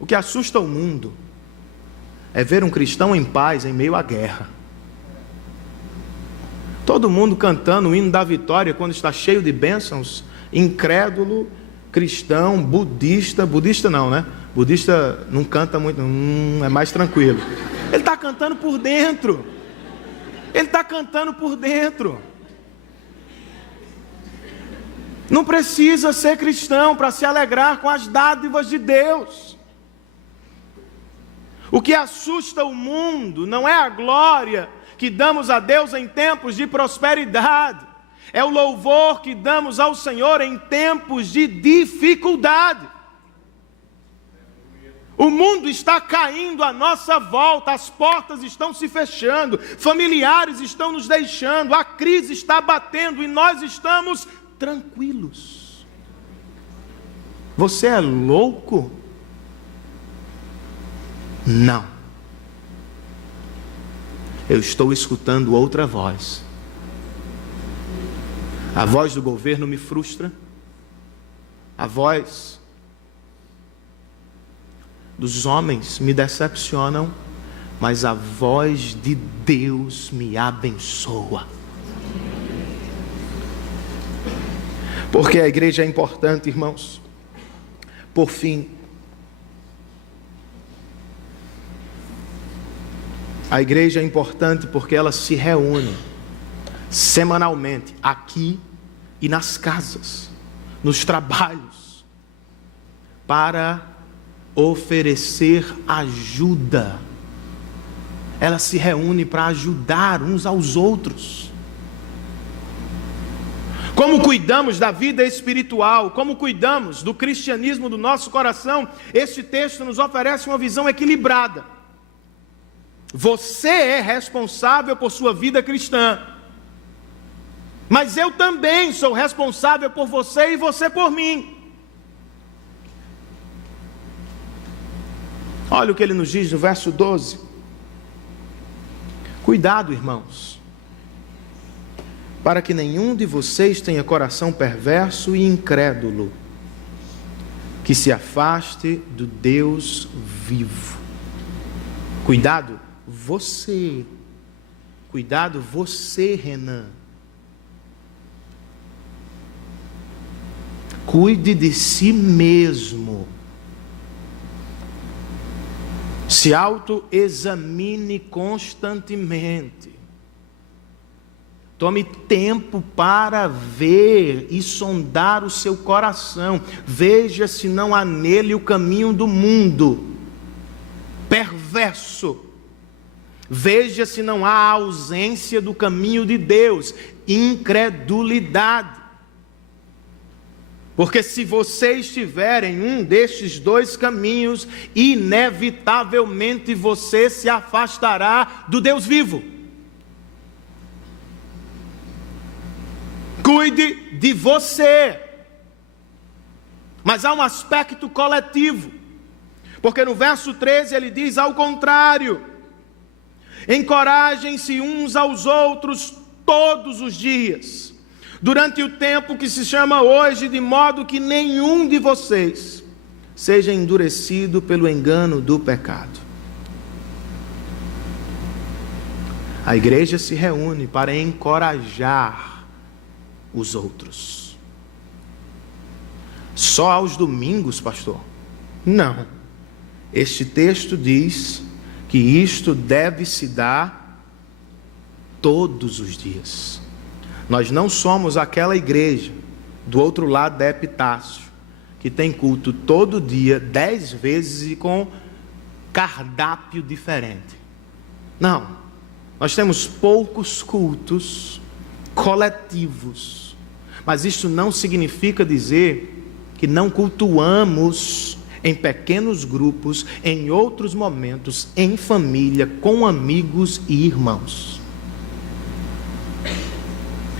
O que assusta o mundo é ver um cristão em paz em meio à guerra. Todo mundo cantando o hino da vitória quando está cheio de bênçãos, incrédulo, cristão, budista não, né? Budista não canta muito, é mais tranquilo. Ele está cantando por dentro. Ele está cantando por dentro. Não precisa ser cristão para se alegrar com as dádivas de Deus. O que assusta o mundo não é a glória que damos a Deus em tempos de prosperidade. É o louvor que damos ao Senhor em tempos de dificuldade. O mundo está caindo à nossa volta, as portas estão se fechando, familiares estão nos deixando, a crise está batendo e nós estamos tranquilos. Você é louco? Não. Eu estou escutando outra voz. A voz do governo me frustra. A voz dos homens me decepcionam. Mas a voz de Deus me abençoa. Porque a igreja é importante, irmãos. Por fim, a igreja é importante porque ela se reúne semanalmente aqui e nas casas, nos trabalhos, para oferecer ajuda. Ela se reúne para ajudar uns aos outros. Como cuidamos da vida espiritual, como cuidamos do cristianismo do nosso coração, este texto nos oferece uma visão equilibrada. Você é responsável por sua vida cristã, mas eu também sou responsável por você e você por mim. Olha o que ele nos diz no verso 12. Cuidado, irmãos, para que nenhum de vocês tenha coração perverso e incrédulo, que se afaste do Deus vivo. Cuidado, você. Cuidado, você, Renan. Cuide de si mesmo. Se autoexamine constantemente. Tome tempo para ver e sondar o seu coração. Veja se não há nele o caminho do mundo perverso. Veja se não há ausência do caminho de Deus, incredulidade. Porque se você estiver em um destes dois caminhos, inevitavelmente você se afastará do Deus vivo. Cuide de você. Mas há um aspecto coletivo. Porque no verso 13 ele diz ao contrário: encorajem-se uns aos outros todos os dias, durante o tempo que se chama hoje, de modo que nenhum de vocês seja endurecido pelo engano do pecado. A igreja se reúne para encorajar os outros. Só aos domingos, pastor? Não. Este texto diz que isto deve se dar todos os dias. Nós não somos aquela igreja do outro lado da Epitácio, que tem culto todo dia, 10 vezes e com cardápio diferente. Não. Nós temos poucos cultos coletivos. Mas isso não significa dizer que não cultuamos em pequenos grupos, em outros momentos, em família, com amigos e irmãos.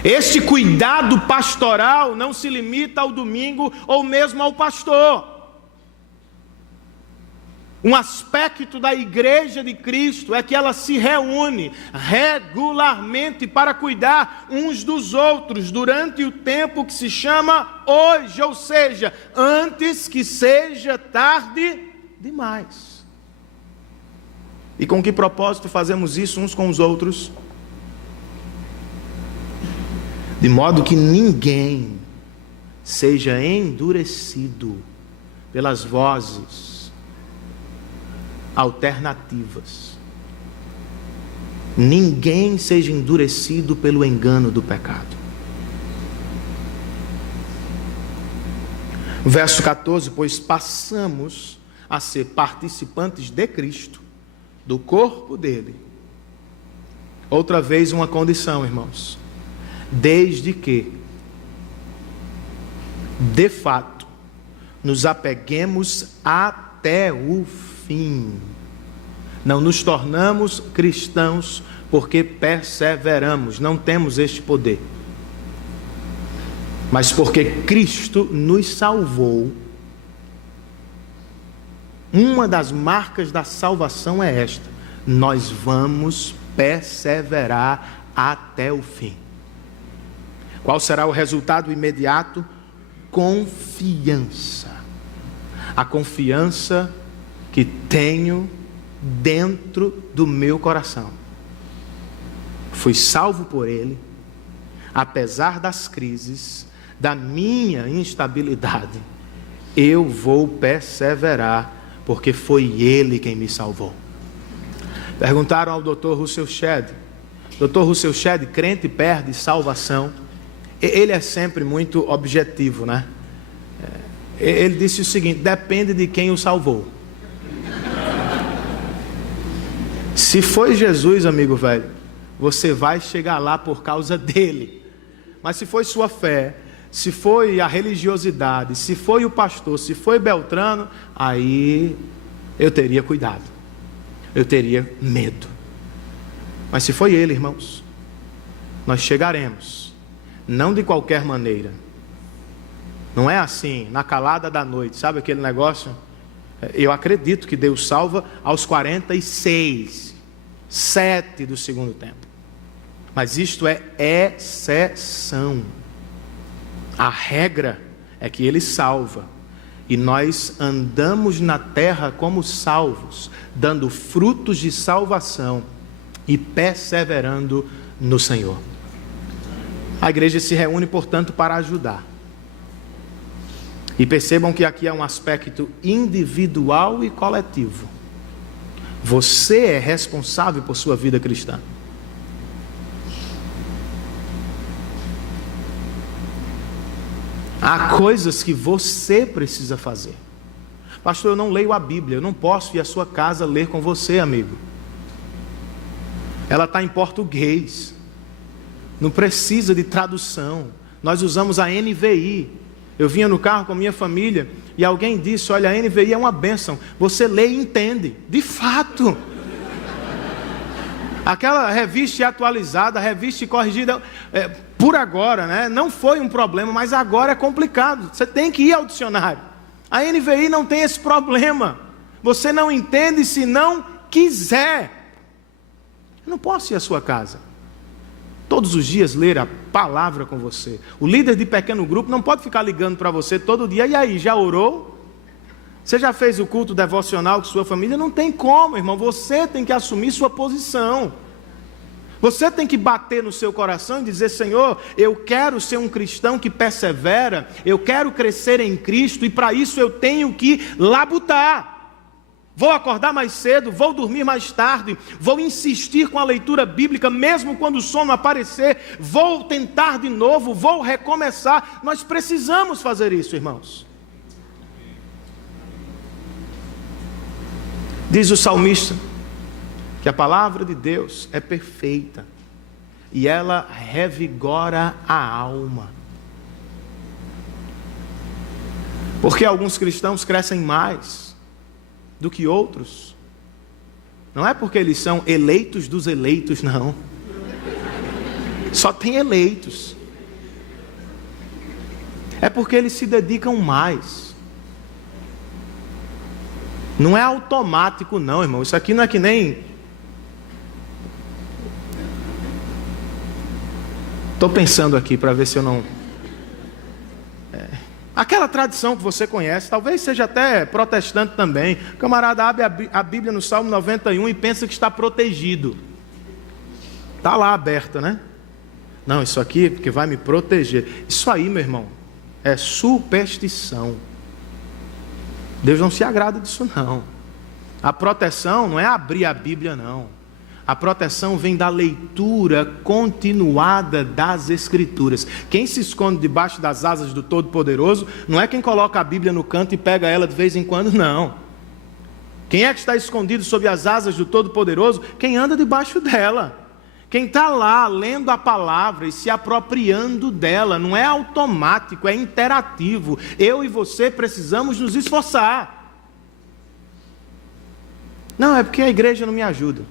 Este cuidado pastoral não se limita ao domingo ou mesmo ao pastor. Um aspecto da igreja de Cristo é que ela se reúne regularmente para cuidar uns dos outros durante o tempo que se chama hoje, ou seja, antes que seja tarde demais. E com que propósito fazemos isso uns com os outros? De modo que ninguém seja endurecido pelas vozes alternativas. Ninguém seja endurecido pelo engano do pecado. Verso 14: pois passamos a ser participantes de Cristo, do corpo dele. Outra vez uma condição, irmãos: desde que, de fato, nos apeguemos até o fim. Não nos tornamos cristãos porque perseveramos, não temos este poder, mas porque Cristo nos salvou Uma das marcas da salvação é esta: nós vamos perseverar até o fim. Qual será o resultado imediato? Confiança. A confiança que tenho dentro do meu coração. Fui salvo por Ele, apesar das crises, da minha instabilidade. Eu vou perseverar, porque foi Ele quem me salvou. Perguntaram ao Dr. Russell Shedd. Dr. Russell Shedd, crente perde salvação. Ele é sempre muito objetivo, né? Ele disse o seguinte: depende de quem o salvou. Se foi Jesus, amigo velho, você vai chegar lá por causa dele. Mas se foi sua fé, se foi a religiosidade, se foi o pastor, se foi Beltrano, aí eu teria cuidado, eu teria medo. Mas se foi ele, irmãos, nós chegaremos, não de qualquer maneira. Não é assim, na calada da noite, sabe aquele negócio? Eu acredito que Deus salva aos 46, 7 do segundo tempo. Mas isto é exceção. A regra é que Ele salva. E nós andamos na terra como salvos, dando frutos de salvação e perseverando no Senhor. A igreja se reúne, portanto, para ajudar. E percebam que aqui é um aspecto individual e coletivo. Você é responsável por sua vida cristã. Há coisas que você precisa fazer. Pastor, eu não leio a Bíblia, eu não posso ir à sua casa ler com você, amigo. Ela está em português. Não precisa de tradução. Nós usamos a NVI. Eu vinha no carro com a minha família e alguém disse: olha, a NVI é uma bênção. Você lê e entende. De fato. Aquela revista atualizada, revista corrigida, por agora, né? Não foi um problema, mas agora é complicado. Você tem que ir ao dicionário. A NVI não tem esse problema. Você não entende se não quiser. Eu não posso ir à sua casa todos os dias ler a palavra com você. O líder de pequeno grupo não pode ficar ligando para você todo dia. E aí, já orou? Você já fez o culto devocional com sua família? Não tem como, irmão. Você tem que assumir sua posição. Você tem que bater no seu coração e dizer: Senhor, eu quero ser um cristão que persevera, eu quero crescer em Cristo, e para isso eu tenho que labutar. Vou acordar mais cedo, vou dormir mais tarde, vou insistir com a leitura bíblica, mesmo quando o sono aparecer, vou tentar de novo, vou recomeçar. Nós precisamos fazer isso, irmãos. Diz o salmista que a palavra de Deus é perfeita e ela revigora a alma. Porque alguns cristãos crescem mais do que outros. Não é porque eles são eleitos dos eleitos, não. Só tem eleitos. É porque eles se dedicam mais. Não é automático, não, irmão. Isso aqui não é que nem... Estou pensando aqui para ver se eu não... Aquela tradição que você conhece, talvez seja até protestante também. O camarada abre a Bíblia no Salmo 91 e pensa que está protegido. Está lá aberta, né? Não, isso aqui é porque vai me proteger. Isso aí, meu irmão, é superstição. Deus não se agrada disso, não. A proteção não é abrir a Bíblia, não. A proteção vem da leitura continuada das Escrituras. Quem se esconde debaixo das asas do Todo-Poderoso não é quem coloca a Bíblia no canto e pega ela de vez em quando, não. Quem é que está escondido sob as asas do Todo-Poderoso? Quem anda debaixo dela. Quem está lá lendo a palavra e se apropriando dela. Não é automático, é interativo. Eu e você precisamos nos esforçar. Não, é porque a igreja não me ajuda.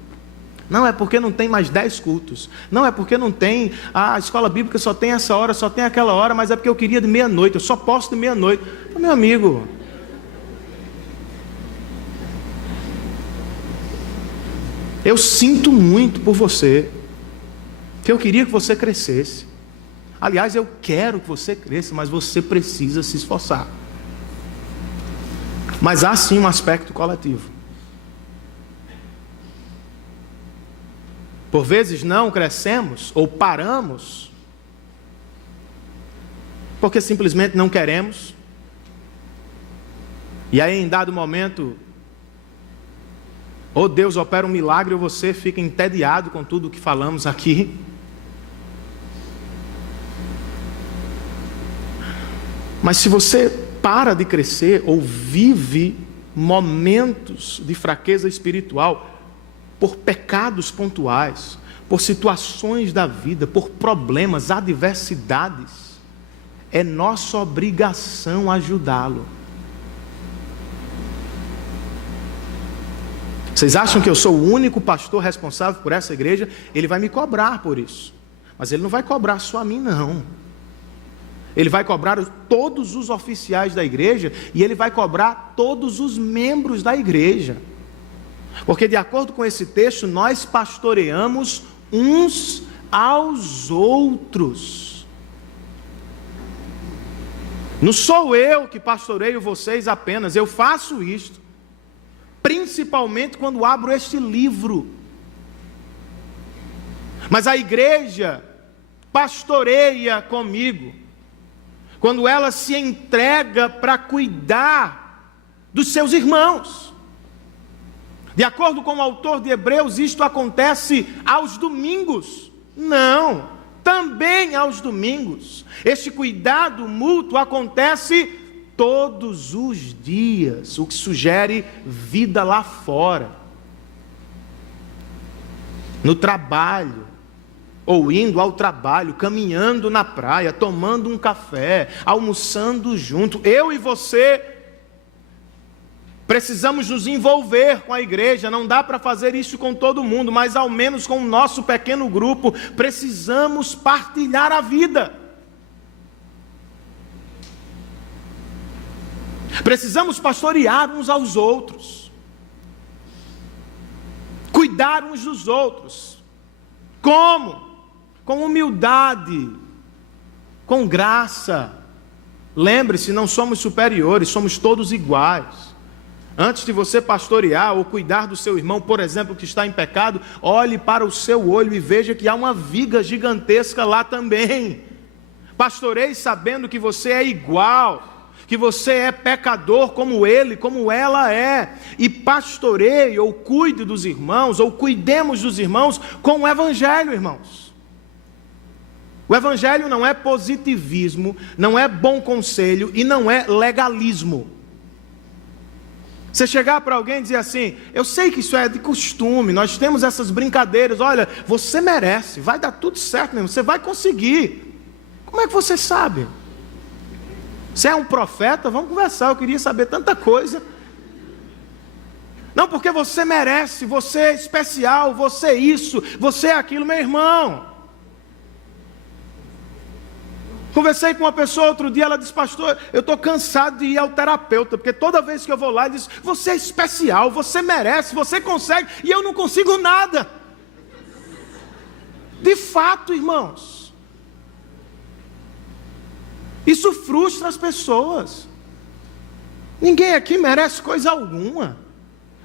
Não, é porque não tem mais 10 cultos. Não, é porque não tem... a escola bíblica só tem essa hora, só tem aquela hora, mas é porque eu queria de meia-noite, eu só posso de meia-noite. Meu amigo, Eu sinto muito por você, que eu queria que você crescesse. Aliás, eu quero que você cresça, mas você precisa se esforçar. Mas há sim um aspecto coletivo. Por vezes não crescemos ou paramos porque simplesmente não queremos. E aí em dado momento, ou Deus opera um milagre ou você fica entediado com tudo o que falamos aqui. Mas se você para de crescer ou vive momentos de fraqueza espiritual por pecados pontuais, por situações da vida, por problemas, adversidades, é nossa obrigação ajudá-lo. Vocês acham que eu sou o único pastor responsável por essa igreja? Ele vai me cobrar por isso. Mas ele não vai cobrar só a mim, não. Ele vai cobrar todos os oficiais da igreja e ele vai cobrar todos os membros da igreja. Porque de acordo com esse texto, nós pastoreamos uns aos outros. Não sou eu que pastoreio vocês apenas, eu faço isto. Principalmente quando abro este livro. Mas a igreja pastoreia comigo quando ela se entrega para cuidar dos seus irmãos. De acordo com o autor de Hebreus, isto acontece aos domingos. Não, também aos domingos. Este cuidado mútuo acontece todos os dias, o que sugere vida lá fora. No trabalho, ou indo ao trabalho, caminhando na praia, tomando um café, almoçando junto. Eu e você precisamos nos envolver com a igreja. Não dá para fazer isso com todo mundo, mas ao menos com o nosso pequeno grupo, precisamos partilhar a vida. Precisamos pastorear uns aos outros, cuidar uns dos outros. Como? Com humildade, com graça. Lembre-se, não somos superiores, somos todos iguais. Antes de você pastorear ou cuidar do seu irmão, por exemplo, que está em pecado, olhe para o seu olho e veja que há uma viga gigantesca lá também. Pastoreie sabendo que você é igual, que você é pecador como ele, como ela é, e pastoreie ou cuide dos irmãos, ou cuidemos dos irmãos com o evangelho, irmãos. O evangelho não é positivismo, não é bom conselho e não é legalismo. Você chegar para alguém e dizer assim: eu sei que isso é de costume, nós temos essas brincadeiras, olha, você merece, vai dar tudo certo mesmo, você vai conseguir. Como é que você sabe? Você é um profeta? Vamos conversar, eu queria saber tanta coisa. Não, porque você merece, você é especial, você é isso, você é aquilo, meu irmão. Conversei com uma pessoa outro dia, ela disse: pastor, eu estou cansado de ir ao terapeuta, porque toda vez que eu vou lá, ele diz: você é especial, você merece, você consegue, e eu não consigo nada. De fato, irmãos, isso frustra as pessoas. Ninguém aqui merece coisa alguma,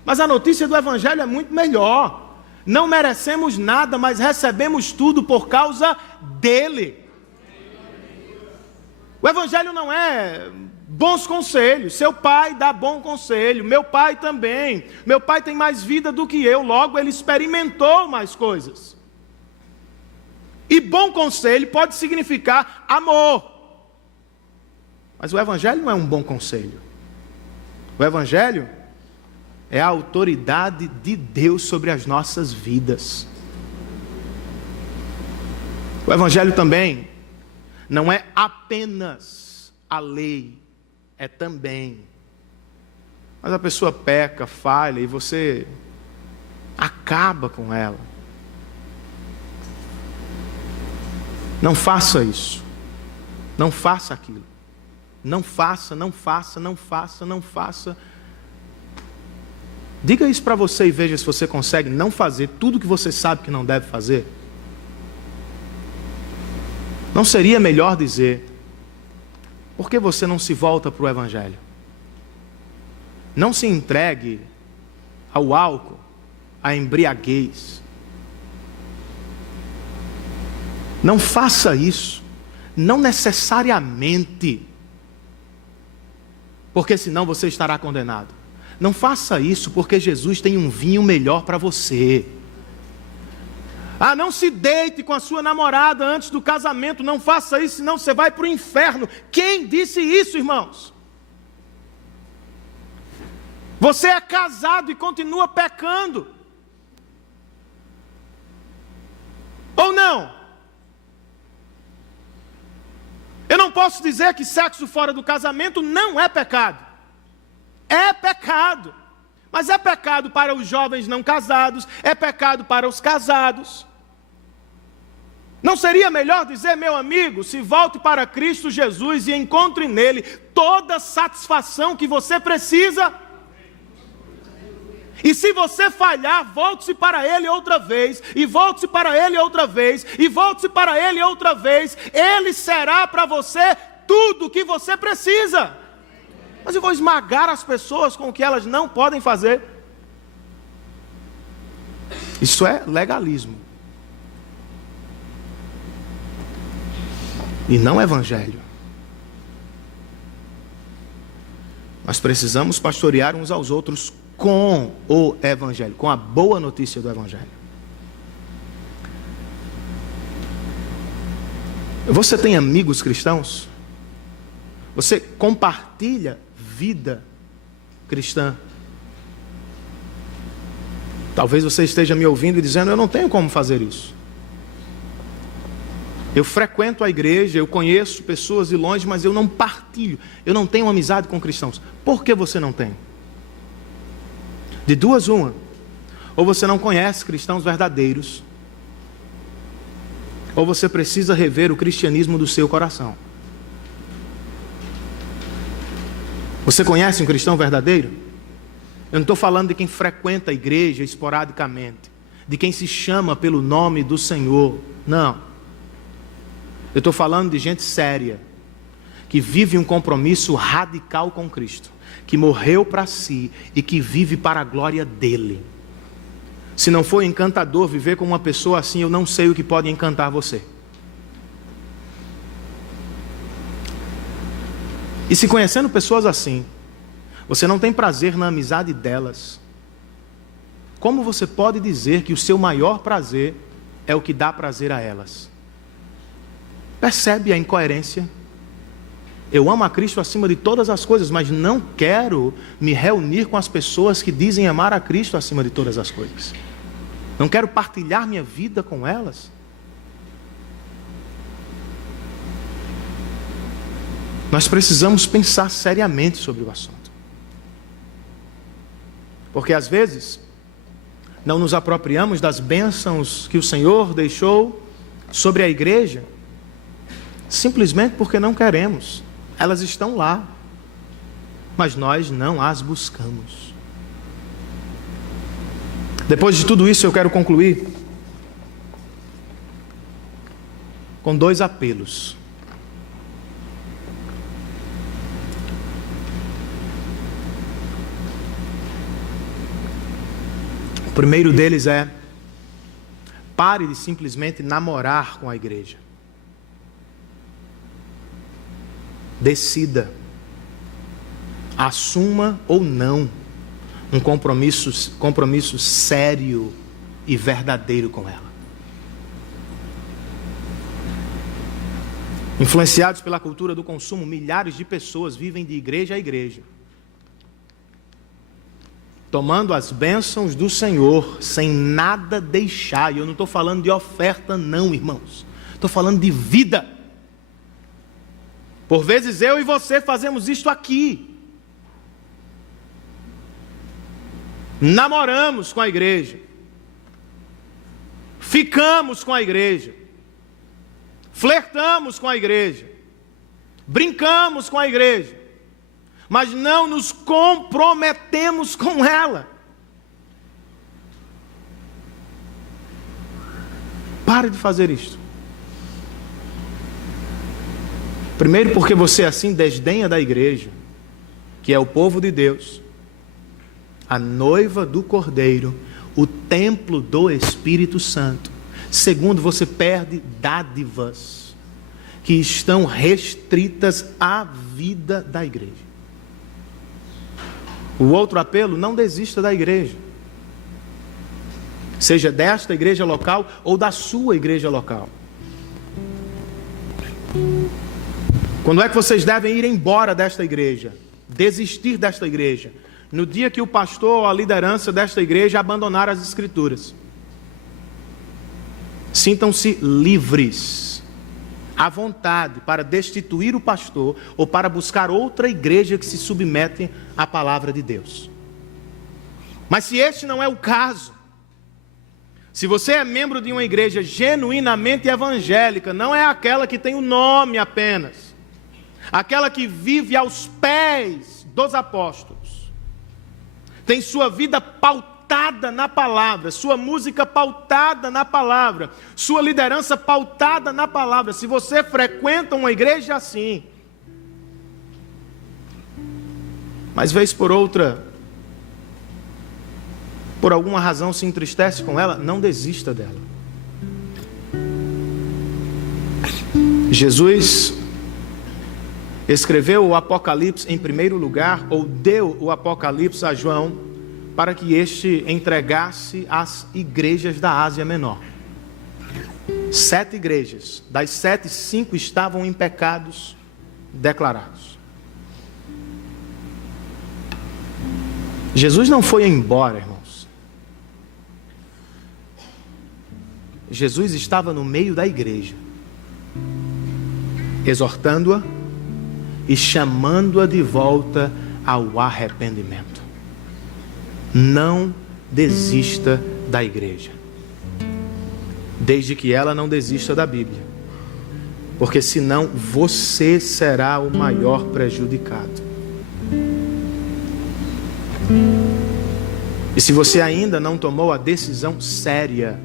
mas a notícia do evangelho é muito melhor. Não merecemos nada, mas recebemos tudo por causa dele. O evangelho não é bons conselhos. Seu pai dá bom conselho, meu pai também. Meu pai tem mais vida do que eu, logo ele experimentou mais coisas. E bom conselho pode significar amor. Mas o evangelho não é um bom conselho. O evangelho é a autoridade de Deus sobre as nossas vidas. O evangelho também não é apenas a lei, é também. Mas a pessoa peca, falha e você acaba com ela. Não faça isso. Não faça aquilo. Não faça, não faça, não faça, não faça. Diga isso para você e veja se você consegue não fazer tudo que você sabe que não deve fazer. Não seria melhor dizer: por que você não se volta para o Evangelho? Não se entregue ao álcool, à embriaguez. Não faça isso, não necessariamente, porque senão você estará condenado. Não faça isso porque Jesus tem um vinho melhor para você. Não se deite com a sua namorada antes do casamento, não faça isso, senão você vai para o inferno. Quem disse isso, irmãos? Você é casado e continua pecando. Ou não? Eu não posso dizer que sexo fora do casamento não é pecado. É pecado. Mas é pecado para os jovens não casados, é pecado para os casados. Não seria melhor dizer: meu amigo, se volte para Cristo Jesus e encontre nele toda a satisfação que você precisa? E se você falhar, volte-se para Ele outra vez, e volte-se para Ele outra vez, e volte-se para Ele outra vez. Ele será para você tudo o que você precisa. Mas eu vou esmagar as pessoas com o que elas não podem fazer. Isso é legalismo. E não evangelho. Nós precisamos pastorear uns aos outros com o evangelho, com a boa notícia do evangelho. Você tem amigos cristãos? Você compartilha vida cristã? Talvez você esteja me ouvindo e dizendo: eu não tenho como fazer isso. Eu frequento a igreja, eu conheço pessoas de longe, mas eu não partilho, eu não tenho amizade com cristãos. Por que você não tem? De duas uma: ou você não conhece cristãos verdadeiros, ou você precisa rever o cristianismo do seu coração. Você conhece um cristão verdadeiro? Eu não estou falando de quem frequenta a igreja esporadicamente, de quem se chama pelo nome do Senhor, não. Eu estou falando de gente séria, que vive um compromisso radical com Cristo, que morreu para si e que vive para a glória dele. Se não for encantador viver com uma pessoa assim, eu não sei o que pode encantar você. E se conhecendo pessoas assim, você não tem prazer na amizade delas, como você pode dizer que o seu maior prazer é o que dá prazer a elas? Percebe a incoerência? Eu amo a Cristo acima de todas as coisas, mas não quero me reunir com as pessoas que dizem amar a Cristo acima de todas as coisas. Não quero partilhar minha vida com elas. Nós precisamos pensar seriamente sobre o assunto. Porque às vezes não nos apropriamos das bênçãos que o Senhor deixou sobre a igreja, simplesmente porque não queremos. Elas estão lá, mas nós não as buscamos. Depois de tudo isso, eu quero concluir com 2 apelos. O primeiro deles é: pare de simplesmente namorar com a igreja. Decida, assuma ou não um compromisso sério e verdadeiro com ela. Influenciados pela cultura do consumo, milhares de pessoas vivem de igreja a igreja, tomando as bênçãos do Senhor sem nada deixar. E eu não estou falando de oferta não, irmãos, estou falando de vida. Por vezes eu e você fazemos isto aqui. Namoramos com a igreja, ficamos com a igreja, flertamos com a igreja, brincamos com a igreja, mas não nos comprometemos com ela. Pare de fazer isto. Primeiro, porque você assim desdenha da igreja, que é o povo de Deus, a noiva do Cordeiro, o templo do Espírito Santo. Segundo, você perde dádivas que estão restritas à vida da igreja. O outro apelo: não desista da igreja. Seja desta igreja local ou da sua igreja local. Quando é que vocês devem ir embora desta igreja? Desistir desta igreja? No dia que o pastor ou a liderança desta igreja abandonar as Escrituras. Sintam-se livres, à vontade, para destituir o pastor ou para buscar outra igreja que se submete à palavra de Deus. Mas se este não é o caso, se você é membro de uma igreja genuinamente evangélica, não é aquela que tem o nome apenas, aquela que vive aos pés dos apóstolos, tem sua vida pautada na palavra, sua música pautada na palavra, sua liderança pautada na palavra. Se você frequenta uma igreja assim, mas vez por outra, por alguma razão se entristece com ela, não desista dela. Jesus escreveu o Apocalipse em primeiro lugar, ou deu o Apocalipse a João, para que este entregasse às igrejas da Ásia Menor. 7 igrejas, das 7, 5 estavam em pecados declarados. Jesus não foi embora, irmãos. Jesus estava no meio da igreja, exortando-a e chamando-a de volta ao arrependimento. Não desista da igreja, desde que ela não desista da Bíblia, porque senão você será o maior prejudicado. E se você ainda não tomou a decisão séria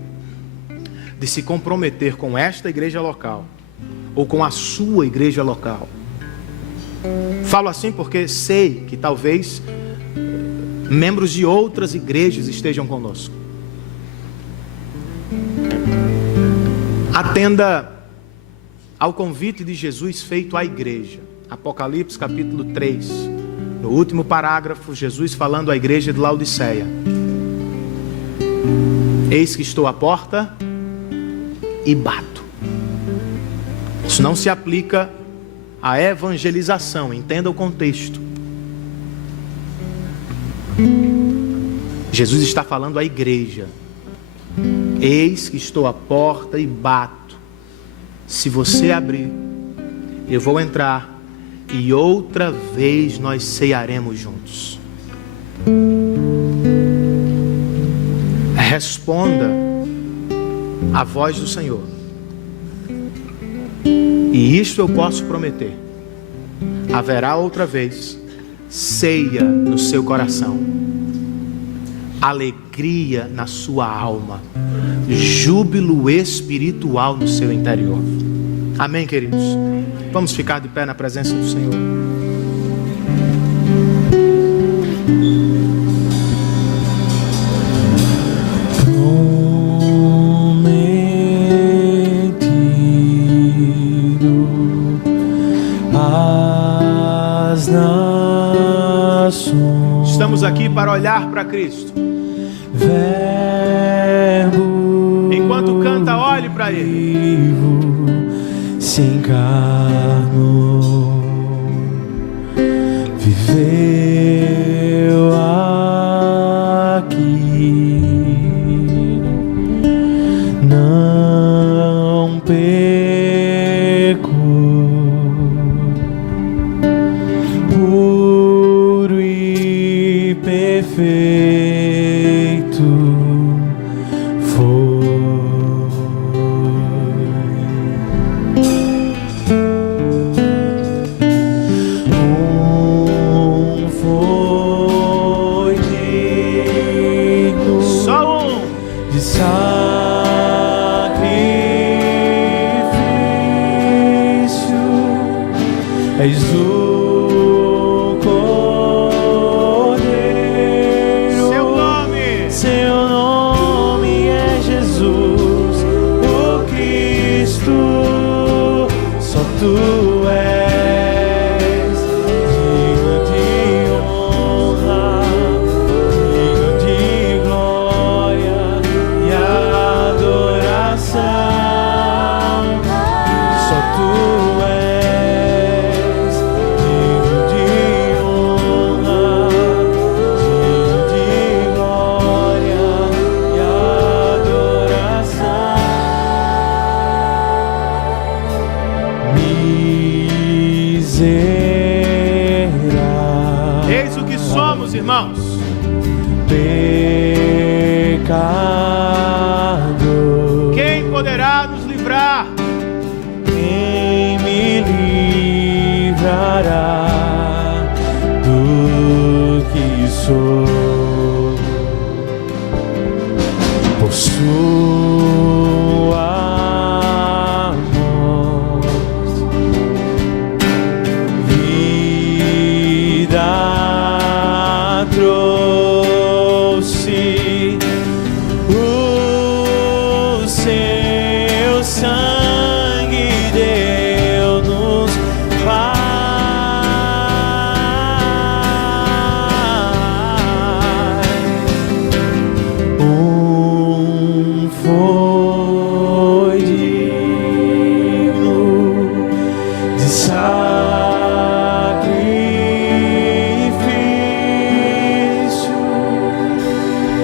de se comprometer com esta igreja local, ou com a sua igreja local, falo assim porque sei que talvez membros de outras igrejas estejam conosco. Atenda ao convite de Jesus feito à igreja. Apocalipse capítulo 3, no último parágrafo, Jesus falando à igreja de Laodiceia: eis que estou à porta e bato. Isso não se aplica à evangelização, entenda o contexto. Jesus está falando à igreja: eis que estou à porta e bato. Se você abrir, eu vou entrar e outra vez nós cearemos juntos. Responda à voz do Senhor. E isto eu posso prometer: haverá outra vez ceia no seu coração, alegria na sua alma, júbilo espiritual no seu interior. Amém, queridos? Vamos ficar de pé na presença do Senhor. Estamos aqui para olhar para Cristo. Enquanto canta, olhe para Ele. Se encarnou, viveu aqui, não pecou, puro e perfeito foi. És o Cordeiro. Seu nome é Jesus, o Cristo. Só tu és digno de honra, digno de glória e adoração. Só tu és digno de honra, digno de glória e adoração. Miserável. Eis o que somos, irmãos. Pecado. Quem poderá nos livrar? Quem me livrará do que sou? Por sua morte, vida trouxe. O seu sangue deu-nos paz. Foi digno de sacrifício.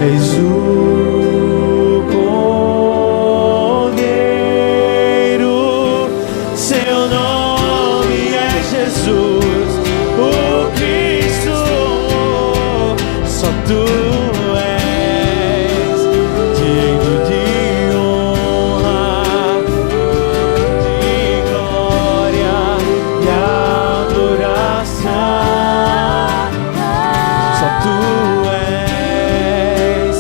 És o Cordeiro. Seu nome é Jesus, o Cristo. Só tu és digno de honra, de glória e adoração. Só tu és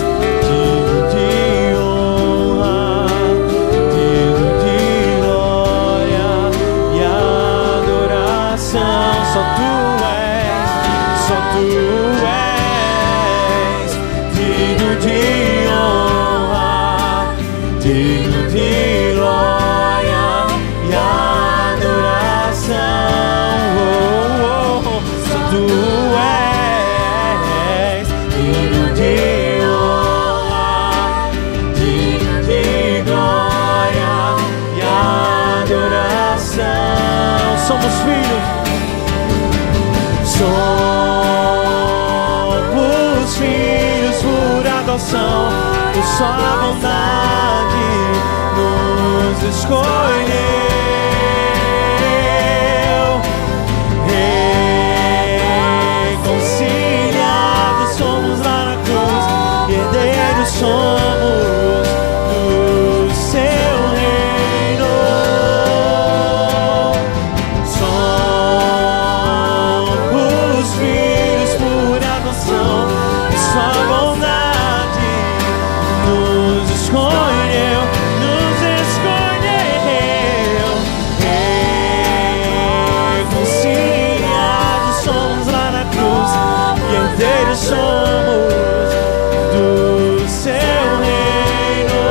digno de honra, digno de glória e adoração. Só tu és digno de honra, digno de glória e adoração. Só tu és digno de honra, digno de glória e adoração. Somos filhos. Somos filhos por adoção, por sua bondade nos escolheu. Reconciliados somos lá na cruz, herdeiros somos do seu reino. Somos filhos por adoção, por sua bondade nos escolheu, nos escolheu. Reconciliados somos lá na cruz, e herdeiros somos do seu reino.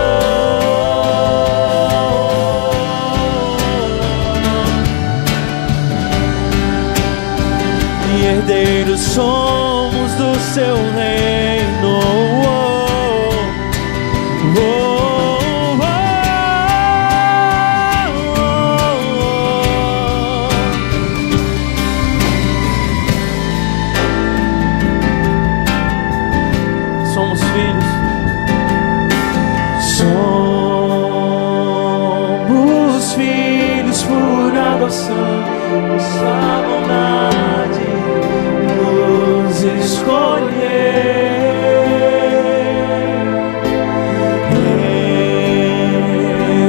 E herdeiros somos do seu reino. Somos filhos. Somos filhos por adoção, por sua bondade nos escolheu.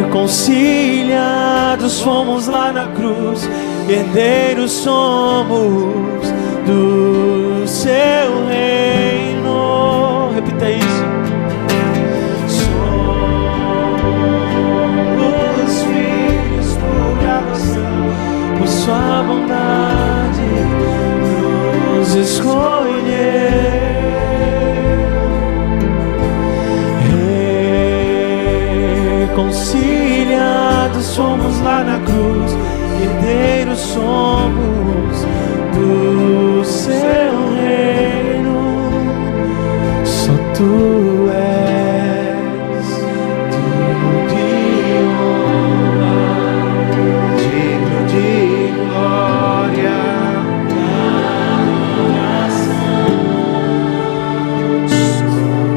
Reconciliados fomos lá na cruz, herdeiros somos do seu reino. Repita isso. Somos filhos por adoção, por sua bondade bondade nos escolheu. Reconciliados somos lá na cruz, herdeiros somos do seu reino. Só tu és digno de honra, digno de glória, adoração. Só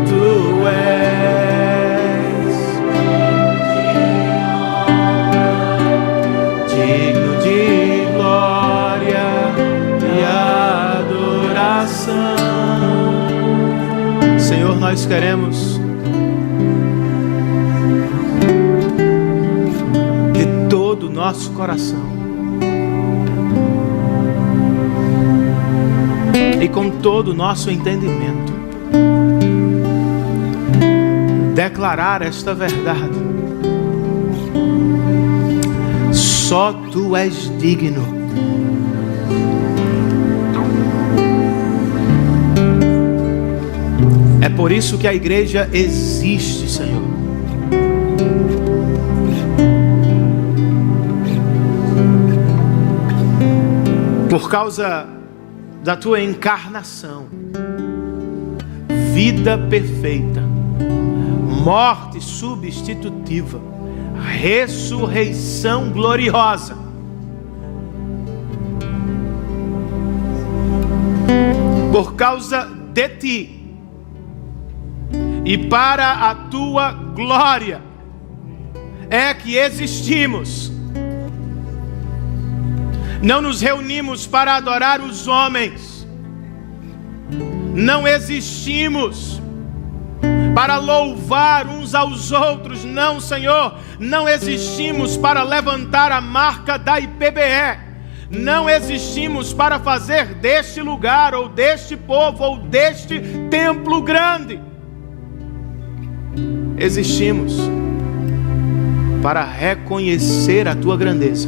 tu és digno de glória e adoração. Senhor, nós queremos de todo o nosso coração e com todo o nosso entendimento declarar esta verdade: só tu és digno. É por isso que a igreja existe, Senhor. Por causa da tua encarnação, vida perfeita, morte substitutiva, ressurreição gloriosa. Por causa de ti e para a tua glória é que existimos. Não nos reunimos para adorar os homens, não existimos para louvar uns aos outros, não, Senhor. Não existimos para levantar a marca da IPBE, não existimos para fazer deste lugar, ou deste povo, ou deste templo grande. Existimos para reconhecer a tua grandeza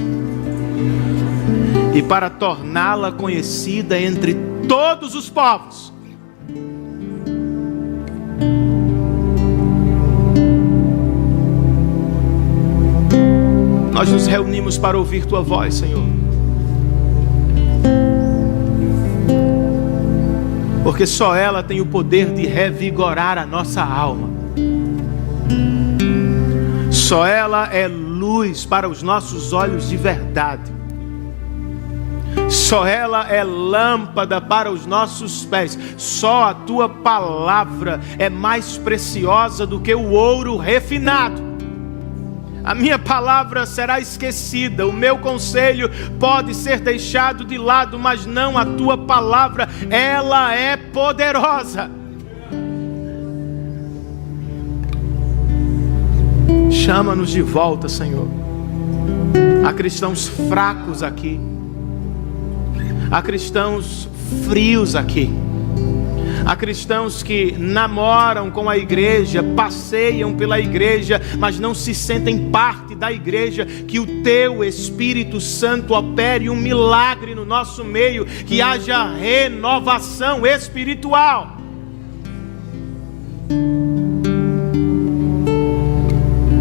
e para torná-la conhecida entre todos os povos. Nós nos reunimos para ouvir tua voz, Senhor, porque só ela tem o poder de revigorar a nossa alma. Só ela é luz para os nossos olhos de verdade. Só ela é lâmpada para os nossos pés. Só a tua palavra é mais preciosa do que o ouro refinado. A minha palavra será esquecida, o meu conselho pode ser deixado de lado, mas não a tua palavra. Ela é poderosa. Chama-nos de volta, Senhor. Há cristãos fracos aqui, há cristãos frios aqui, há cristãos que namoram com a igreja, passeiam pela igreja, mas não se sentem parte da igreja. Que o teu Espírito Santo opere um milagre no nosso meio, que haja renovação espiritual.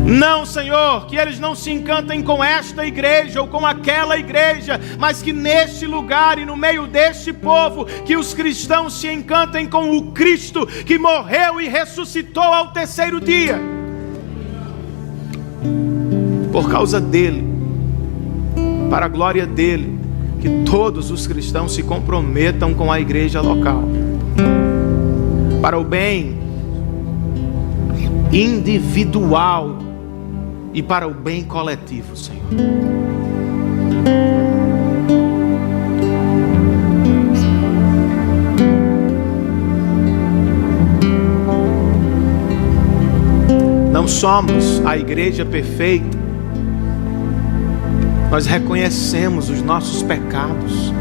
Não, Senhor, que eles não se encantem com esta igreja ou com aquela igreja, mas que neste lugar e no meio deste povo, que os cristãos se encantem com o Cristo que morreu e ressuscitou ao terceiro dia. Por causa dele, para a glória dele, que todos os cristãos se comprometam com a igreja local, para o bem individual e para o bem coletivo, Senhor. Não somos a igreja perfeita, nós reconhecemos os nossos pecados,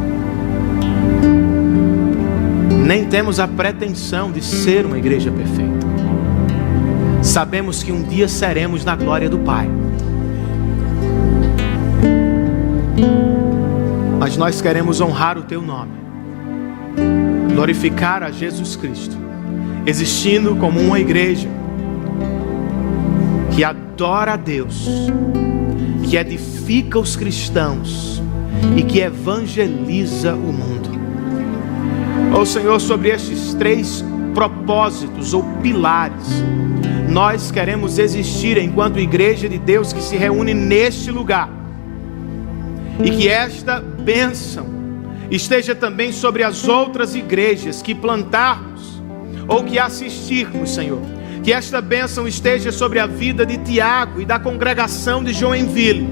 nem temos a pretensão de ser uma igreja perfeita. Sabemos que um dia seremos na glória do Pai. mas nós queremos honrar o Teu nome, glorificar a Jesus Cristo, existindo como uma igreja que adora a Deus, que edifica os cristãos e que evangeliza o mundo. Ó Senhor, sobre estes 3 propósitos ou pilares, nós queremos existir enquanto igreja de Deus que se reúne neste lugar, e que esta bênção esteja também sobre as outras igrejas que plantarmos ou que assistirmos, Senhor. Que esta bênção esteja sobre a vida de Tiago e da congregação de Joinville.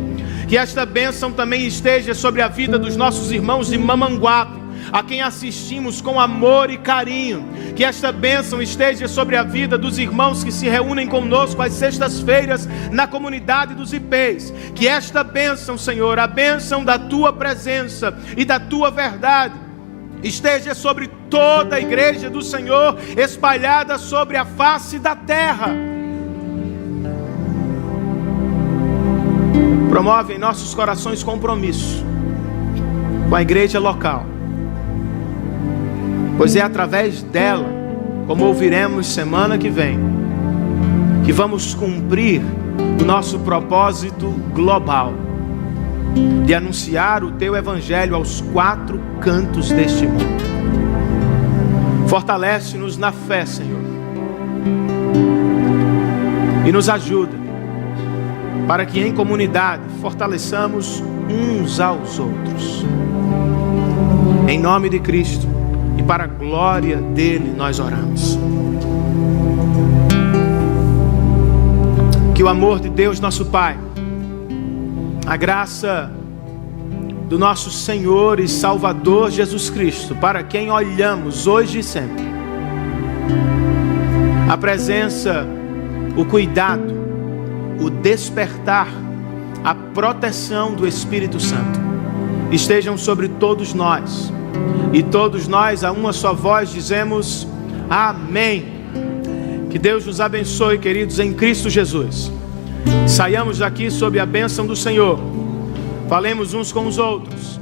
Que esta bênção também esteja sobre a vida dos nossos irmãos de Mamanguape, a quem assistimos com amor e carinho. Que esta bênção esteja sobre a vida dos irmãos que se reúnem conosco às sextas-feiras na comunidade dos IPs. Que esta bênção, Senhor, a bênção da Tua presença e da Tua verdade, esteja sobre toda a igreja do Senhor, espalhada sobre a face da terra. Promove em nossos corações compromisso com a igreja local, pois é através dela, como ouviremos semana que vem, que vamos cumprir o nosso propósito global de anunciar o Teu Evangelho aos 4 cantos deste mundo. Fortalece-nos na fé, Senhor, e nos ajuda para que em comunidade fortaleçamos uns aos outros. Em nome de Cristo e para a glória dele nós oramos. Que o amor de Deus nosso Pai, a graça do nosso Senhor e Salvador Jesus Cristo, para quem olhamos hoje e sempre, a presença, o cuidado, o despertar, a proteção do Espírito Santo estejam sobre todos nós, e todos nós a uma só voz dizemos amém. Que Deus nos abençoe, queridos, em Cristo Jesus. Saiamos daqui sob a bênção do Senhor, falemos uns com os outros,